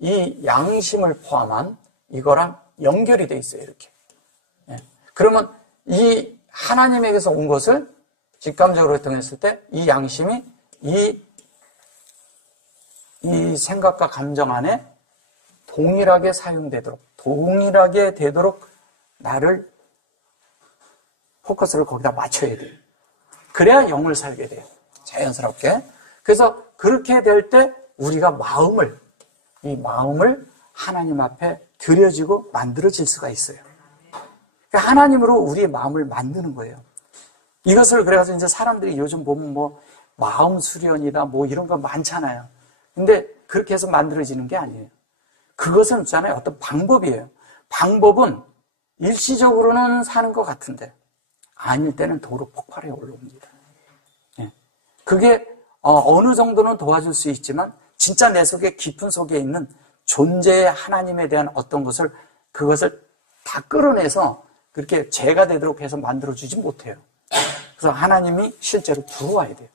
이 양심을 포함한 이거랑 연결이 돼 있어요. 이렇게. 그러면 이 하나님에게서 온 것을 직감적으로 통했을 때 이 양심이 이 생각과 감정 안에 동일하게 되도록 나를 포커스를 거기다 맞춰야 돼요. 그래야 영을 살게 돼요. 자연스럽게. 그래서 그렇게 될 때 우리가 이 마음을 하나님 앞에 드려지고 만들어질 수가 있어요. 그러니까 하나님으로 우리의 마음을 만드는 거예요. 이것을 그래서 이제 사람들이 요즘 보면 마음 수련이다 이런 거 많잖아요. 근데 그렇게 해서 만들어지는 게 아니에요. 그것은 있잖아요. 어떤 방법이에요. 방법은 일시적으로는 사는 것 같은데 아닐 때는 도로 폭발해 올라옵니다. 그게 어느 정도는 도와줄 수 있지만 진짜 내 속에 깊은 속에 있는 존재의 하나님에 대한 어떤 그것을 다 끌어내서 그렇게 죄가 되도록 해서 만들어주지 못해요. 그래서 하나님이 실제로 들어와야 돼요.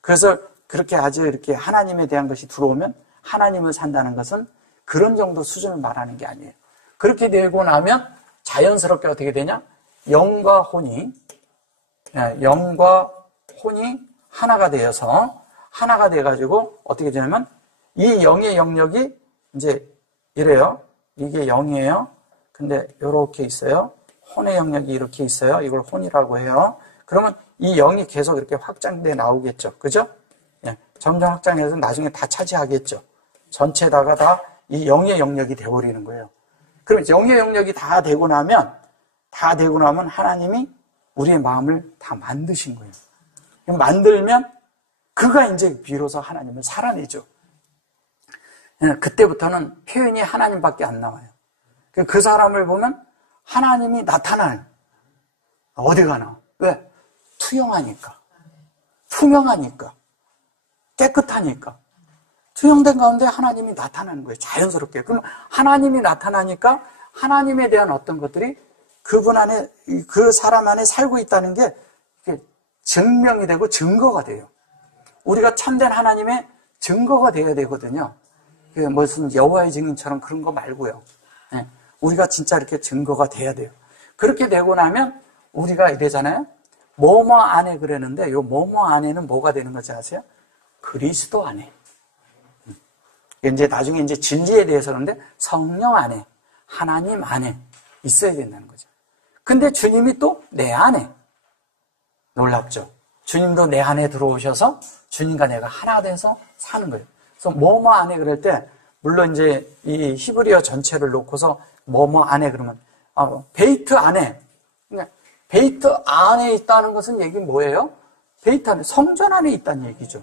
그래서 그렇게 아주 이렇게 하나님에 대한 것이 들어오면 하나님을 산다는 것은 그런 정도 수준을 말하는 게 아니에요. 그렇게 되고 나면 자연스럽게 어떻게 되냐? 영과 혼이 하나가 되어서 하나가 돼가지고 어떻게 되냐면 이 영의 영역이 이제 이래요. 이게 영이에요. 근데 이렇게 있어요. 혼의 영역이 이렇게 있어요. 이걸 혼이라고 해요. 그러면 이 영이 계속 이렇게 확장돼 나오겠죠. 그죠? 점점 확장해서 나중에 다 차지하겠죠. 전체다가 다 이 영의 영역이 되어버리는 거예요. 그럼 영의 영역이 다 되고 나면 하나님이 우리의 마음을 다 만드신 거예요. 만들면 그가 이제 비로소 하나님을 살아내죠. 그때부터는 표현이 하나님밖에 안 나와요. 그 사람을 보면 하나님이 나타나요. 어디 가나? 왜? 투영하니까. 투명하니까. 깨끗하니까. 투영된 가운데 하나님이 나타나는 거예요. 자연스럽게. 그럼 하나님이 나타나니까 하나님에 대한 어떤 것들이 그분 안에, 그 사람 안에 살고 있다는 게 증명이 되고 증거가 돼요. 우리가 참된 하나님의 증거가 돼야 되거든요. 무슨 여호와의 증인처럼 그런 거 말고요. 우리가 진짜 이렇게 증거가 돼야 돼요. 그렇게 되고 나면 우리가 이래잖아요. 뭐뭐 안에 그랬는데 요 뭐뭐 안에는 뭐가 되는 거지 아세요? 그리스도 안에. 이제 나중에 이제 진리에 대해서 그런데 성령 안에, 하나님 안에 있어야 된다는 거죠. 근데 주님이 또 내 안에. 놀랍죠? 주님도 내 안에 들어오셔서 주님과 내가 하나 돼서 사는 거예요. 그래서 뭐뭐 안에 그럴 때 물론 이제 이 히브리어 전체를 놓고서 뭐뭐 안에 그러면 베이트 안에. 그러니까 베이트 안에 있다는 것은 얘기 뭐예요? 베이트 안에 성전 안에 있다는 얘기죠.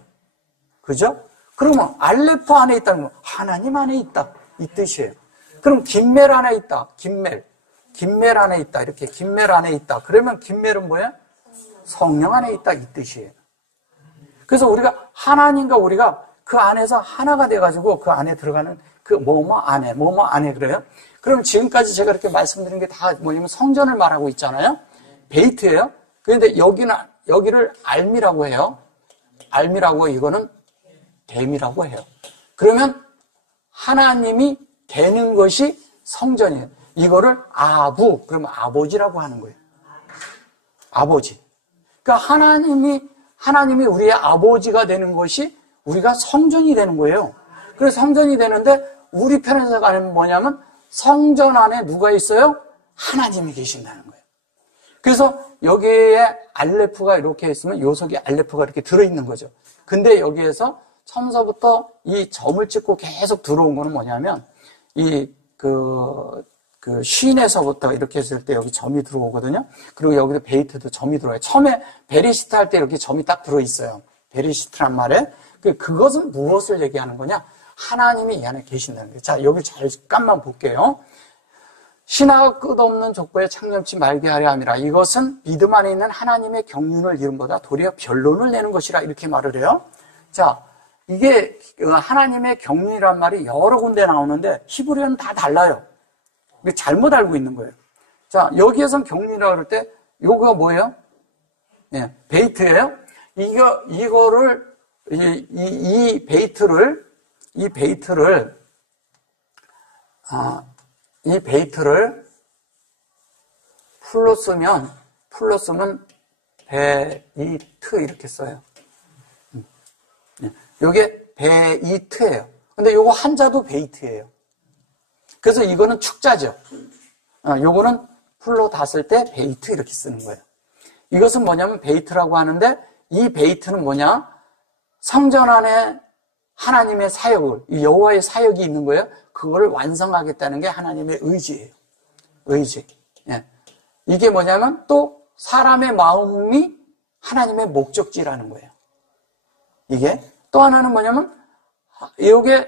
그죠? 그러면 알레프 안에 있다는 건 하나님 안에 있다. 이 뜻이에요. 그럼 김멜 안에 있다. 김멜 안에 있다. 이렇게 김멜 안에 있다. 그러면 김멜은 뭐야? 성령 안에 있다. 이 뜻이에요. 그래서 우리가 하나님과 우리가 그 안에서 하나가 돼가지고 그 안에 들어가는 그 뭐뭐 안에 그래요? 그럼 지금까지 제가 이렇게 말씀드린 게 다 뭐냐면 성전을 말하고 있잖아요. 베이트예요. 그런데 여기를 알미라고 해요. 알미라고 이거는 댐이라고 해요. 그러면 하나님이 되는 것이 성전이에요. 이거를 아부, 그러면 아버지라고 하는 거예요. 아버지. 그러니까 하나님이 우리의 아버지가 되는 것이 우리가 성전이 되는 거예요. 그래서 성전이 되는데 우리 편에서 가는 뭐냐면 성전 안에 누가 있어요? 하나님이 계신다는 거예요. 그래서 여기에 알레프가 이렇게 있으면 요석이 알레프가 이렇게 들어있는 거죠. 근데 여기에서 처음서부터 이 점을 찍고 계속 들어온 거는 뭐냐면 그 쉰에서부터 이렇게 했을 때 여기 점이 들어오거든요. 그리고 여기도 베이트도 점이 들어와요. 처음에 베리시트 할 때 이렇게 점이 딱 들어있어요. 베리시트란 말에. 그것은 무엇을 얘기하는 거냐? 하나님이 이 안에 계신다는 거예요. 자, 여기 잠깐만 볼게요. 신하가 끝없는 족보에 창념치 말게 하려 함이라. 이것은 믿음 안에 있는 하나님의 경륜을 이름보다 도리어 변론을 내는 것이라 이렇게 말을 해요. 자, 이게 하나님의 경륜이란 말이 여러 군데 나오는데 히브리어는 다 달라요. 잘못 알고 있는 거예요. 자, 여기에선 경륜이라고 그럴 때 요거가 뭐예요? 예, 베이트예요. 이거를 이 풀로 쓰면 베이트 이렇게 써요. 요게 베이트예요. 근데 요거 한자도 베이트예요. 그래서 이거는 축자죠. 요거는 풀로 다 쓸 때 베이트 이렇게 쓰는 거예요. 이것은 뭐냐면 베이트라고 하는데 이 베이트는 뭐냐? 성전 안에 하나님의 사역을, 여호와의 사역이 있는 거예요. 그걸 완성하겠다는 게 하나님의 의지예요. 의지. 예. 이게 뭐냐면 또 사람의 마음이 하나님의 목적지라는 거예요. 이게 또 하나는 뭐냐면 이게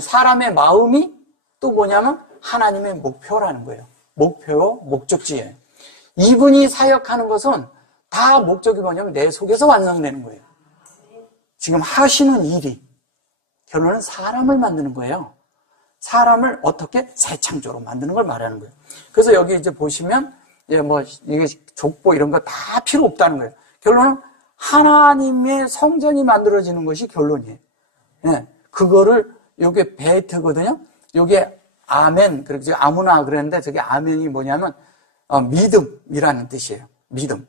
사람의 마음이 또 뭐냐면 하나님의 목표라는 거예요. 목적지예요. 이분이 사역하는 것은 다 목적이 뭐냐면 내 속에서 완성되는 거예요. 지금 하시는 일이 결론은 사람을 만드는 거예요. 사람을 어떻게 재창조로 만드는 걸 말하는 거예요. 그래서 여기 이제 보시면 이게 족보 이런 거 다 필요 없다는 거예요. 결론은 하나님의 성전이 만들어지는 것이 결론이에요. 예, 그거를 요게 베이트거든요. 요게 아멘, 그리고 아무나 그랬는데 저게 아멘이 뭐냐면 믿음이라는 뜻이에요. 믿음.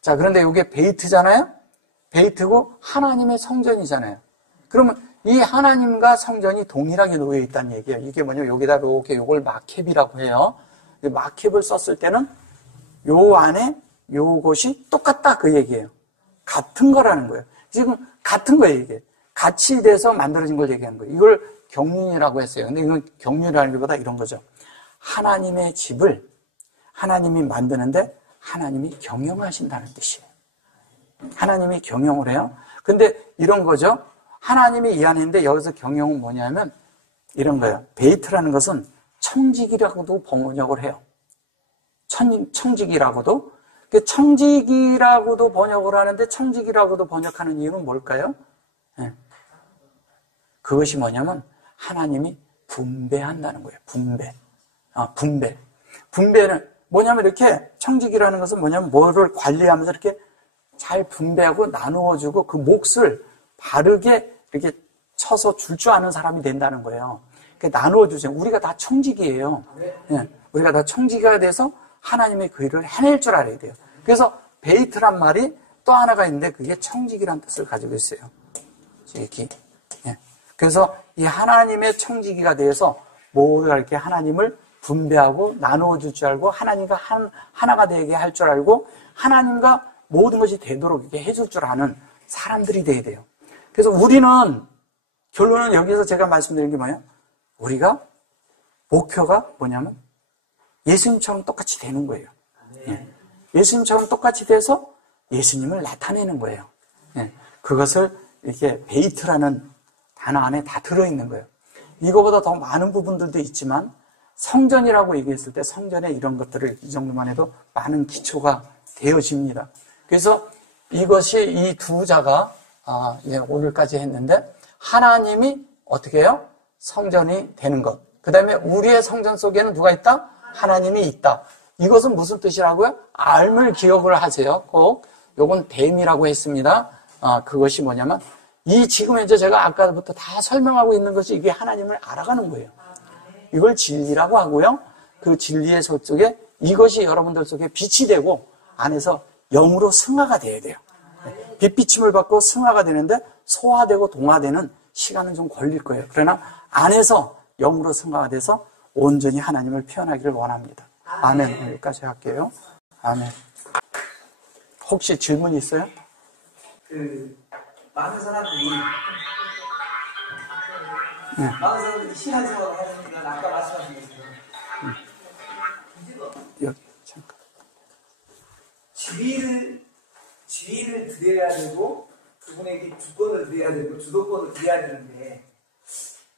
자, 그런데 요게 베이트잖아요. 베이트고 하나님의 성전이잖아요. 그러면 이 하나님과 성전이 동일하게 놓여 있다는 얘기예요. 이게 뭐냐면 여기다 이렇게 요걸 마켑이라고 해요. 마켑을 썼을 때는 요 안에 요것이 똑같다 그 얘기예요. 같은 거라는 거예요. 지금 같은 거예요, 이게. 같이 돼서 만들어진 걸 얘기하는 거예요. 이걸 경륜이라고 했어요. 근데 이건 경륜이라는 것보다 이런 거죠. 하나님의 집을 하나님이 만드는데 하나님이 경영하신다는 뜻이에요. 하나님이 경영을 해요. 근데 이런 거죠. 하나님이 이 안에 있는데 여기서 경영은 뭐냐면 이런 거예요. 베이트라는 것은 청직이라고도 번역을 해요. 청직이라고도. 청직이라고도 번역을 하는데 청직이라고도 번역하는 이유는 뭘까요? 네. 그것이 뭐냐면 하나님이 분배한다는 거예요. 분배. 분배는 뭐냐면 이렇게 청직이라는 것은 뭐냐면 뭐를 관리하면서 이렇게 잘 분배하고 나누어주고 그 몫을 바르게 이렇게 쳐서 줄 줄 아는 사람이 된다는 거예요. 나누어주세요. 우리가 다 청직이에요. 네. 우리가 다 청지기가 돼서 하나님의 그 일을 해낼 줄 알아야 돼요. 그래서 베이트란 말이 또 하나가 있는데 그게 청지기란 뜻을 가지고 있어요. 이렇게. 예. 그래서 이 하나님의 청지기가 돼서 모두가 이렇게 하나님을 분배하고 나누어 줄 줄 알고 하나님과 하나가 되게 할 줄 알고 하나님과 모든 것이 되도록 이렇게 해줄 줄 아는 사람들이 돼야 돼요. 그래서 우리는 결론은 여기서 제가 말씀드린 게 뭐예요? 우리가 목표가 뭐냐면 예수님처럼 똑같이 되는 거예요. 예. 예수님처럼 똑같이 돼서 예수님을 나타내는 거예요. 예. 그것을 이렇게 베이트라는 단어 안에 다 들어있는 거예요. 이거보다 더 많은 부분들도 있지만 성전이라고 얘기했을 때 성전에 이런 것들을 이 정도만 해도 많은 기초가 되어집니다. 그래서 이것이 이 두 자가 오늘까지 했는데 하나님이 어떻게 해요? 성전이 되는 것. 그 다음에 우리의 성전 속에는 누가 있다? 하나님이 있다. 이것은 무슨 뜻이라고요? 알물 기억을 하세요. 꼭 요건 됨이라고 했습니다. 그것이 뭐냐면 이 지금 현재 제가 아까부터 다 설명하고 있는 것이 이게 하나님을 알아가는 거예요. 이걸 진리라고 하고요. 그 진리의 속에 이것이 여러분들 속에 빛이 되고 안에서 영으로 승화가 돼야 돼요. 빛비침을 받고 승화가 되는데 소화되고 동화되는 시간은 좀 걸릴 거예요. 그러나 안에서 영으로 승화가 돼서 온전히 하나님을 표현하기를 원합니다. 아멘. 여기까지 할게요. 아멘. 혹시 질문 있어요? 많은 사람들이 신앙생활을 하시니까 아까 말씀하신 것처럼 여기 잠깐. 주의를 드려야 되고 그분에게 주권을 드려야 되고 주도권을 드려야 되는데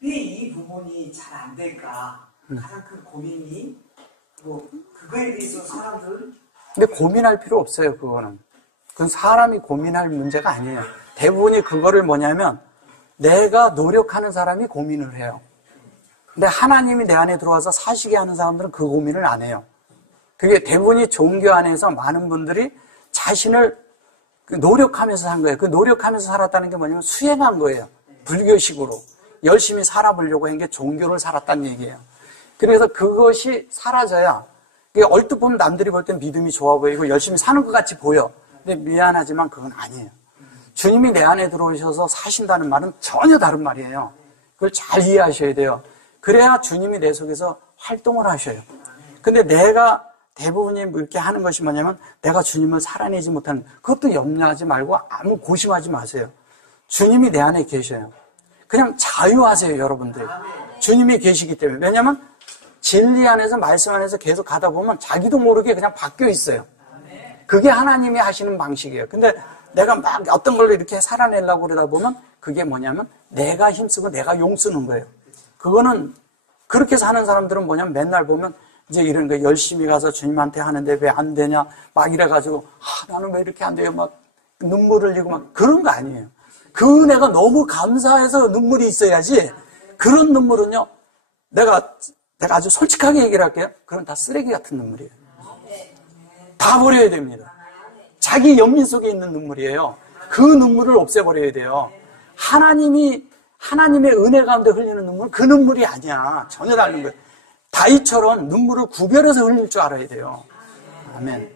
왜 이 부분이 잘 안 될까? 가장 큰 고민이 그거에 대해서 사람들 근데 고민할 필요 없어요. 그건 사람이 고민할 문제가 아니에요. 대부분이 그거를 뭐냐면 내가 노력하는 사람이 고민을 해요. 근데 하나님이 내 안에 들어와서 사시게 하는 사람들은 그 고민을 안 해요. 그게 대부분이 종교 안에서 많은 분들이 자신을 노력하면서 산 거예요. 그 노력하면서 살았다는 게 뭐냐면 수행한 거예요. 불교식으로. 열심히 살아보려고 한 게 종교를 살았다는 얘기예요. 그래서 그것이 사라져야 얼뜻 보면 남들이 볼 땐 믿음이 좋아 보이고 열심히 사는 것 같이 보여. 근데 미안하지만 그건 아니에요. 주님이 내 안에 들어오셔서 사신다는 말은 전혀 다른 말이에요. 그걸 잘 이해하셔야 돼요. 그래야 주님이 내 속에서 활동을 하셔요. 근데 내가 대부분이 이렇게 하는 것이 뭐냐면 내가 주님을 살아내지 못하는 그것도 염려하지 말고 아무 고심하지 마세요. 주님이 내 안에 계셔요. 그냥 자유하세요, 여러분들이. 주님이 계시기 때문에. 왜냐하면 진리 안에서 말씀 안에서 계속 가다 보면 자기도 모르게 그냥 바뀌어 있어요. 그게 하나님이 하시는 방식이에요. 근데 내가 막 어떤 걸로 이렇게 살아내려고 그러다 보면 그게 뭐냐면 내가 힘쓰고 내가 용쓰는 거예요. 그거는 그렇게 사는 사람들은 뭐냐면 맨날 보면 이제 이런 거 열심히 가서 주님한테 하는데 왜 안 되냐 막 이래가지고 나는 왜 이렇게 안 돼요 막 눈물을 흘리고 막 그런 거 아니에요. 그 은혜가 너무 감사해서 눈물이 있어야지 그런 눈물은요 내가 아주 솔직하게 얘기를 할게요. 그건 다 쓰레기 같은 눈물이에요. 다 버려야 됩니다. 자기 연민 속에 있는 눈물이에요. 그 눈물을 없애버려야 돼요. 하나님의 은혜 가운데 흘리는 눈물, 그 눈물이 아니야. 전혀 다른 거예요. 다윗처럼 눈물을 구별해서 흘릴 줄 알아야 돼요. 아멘.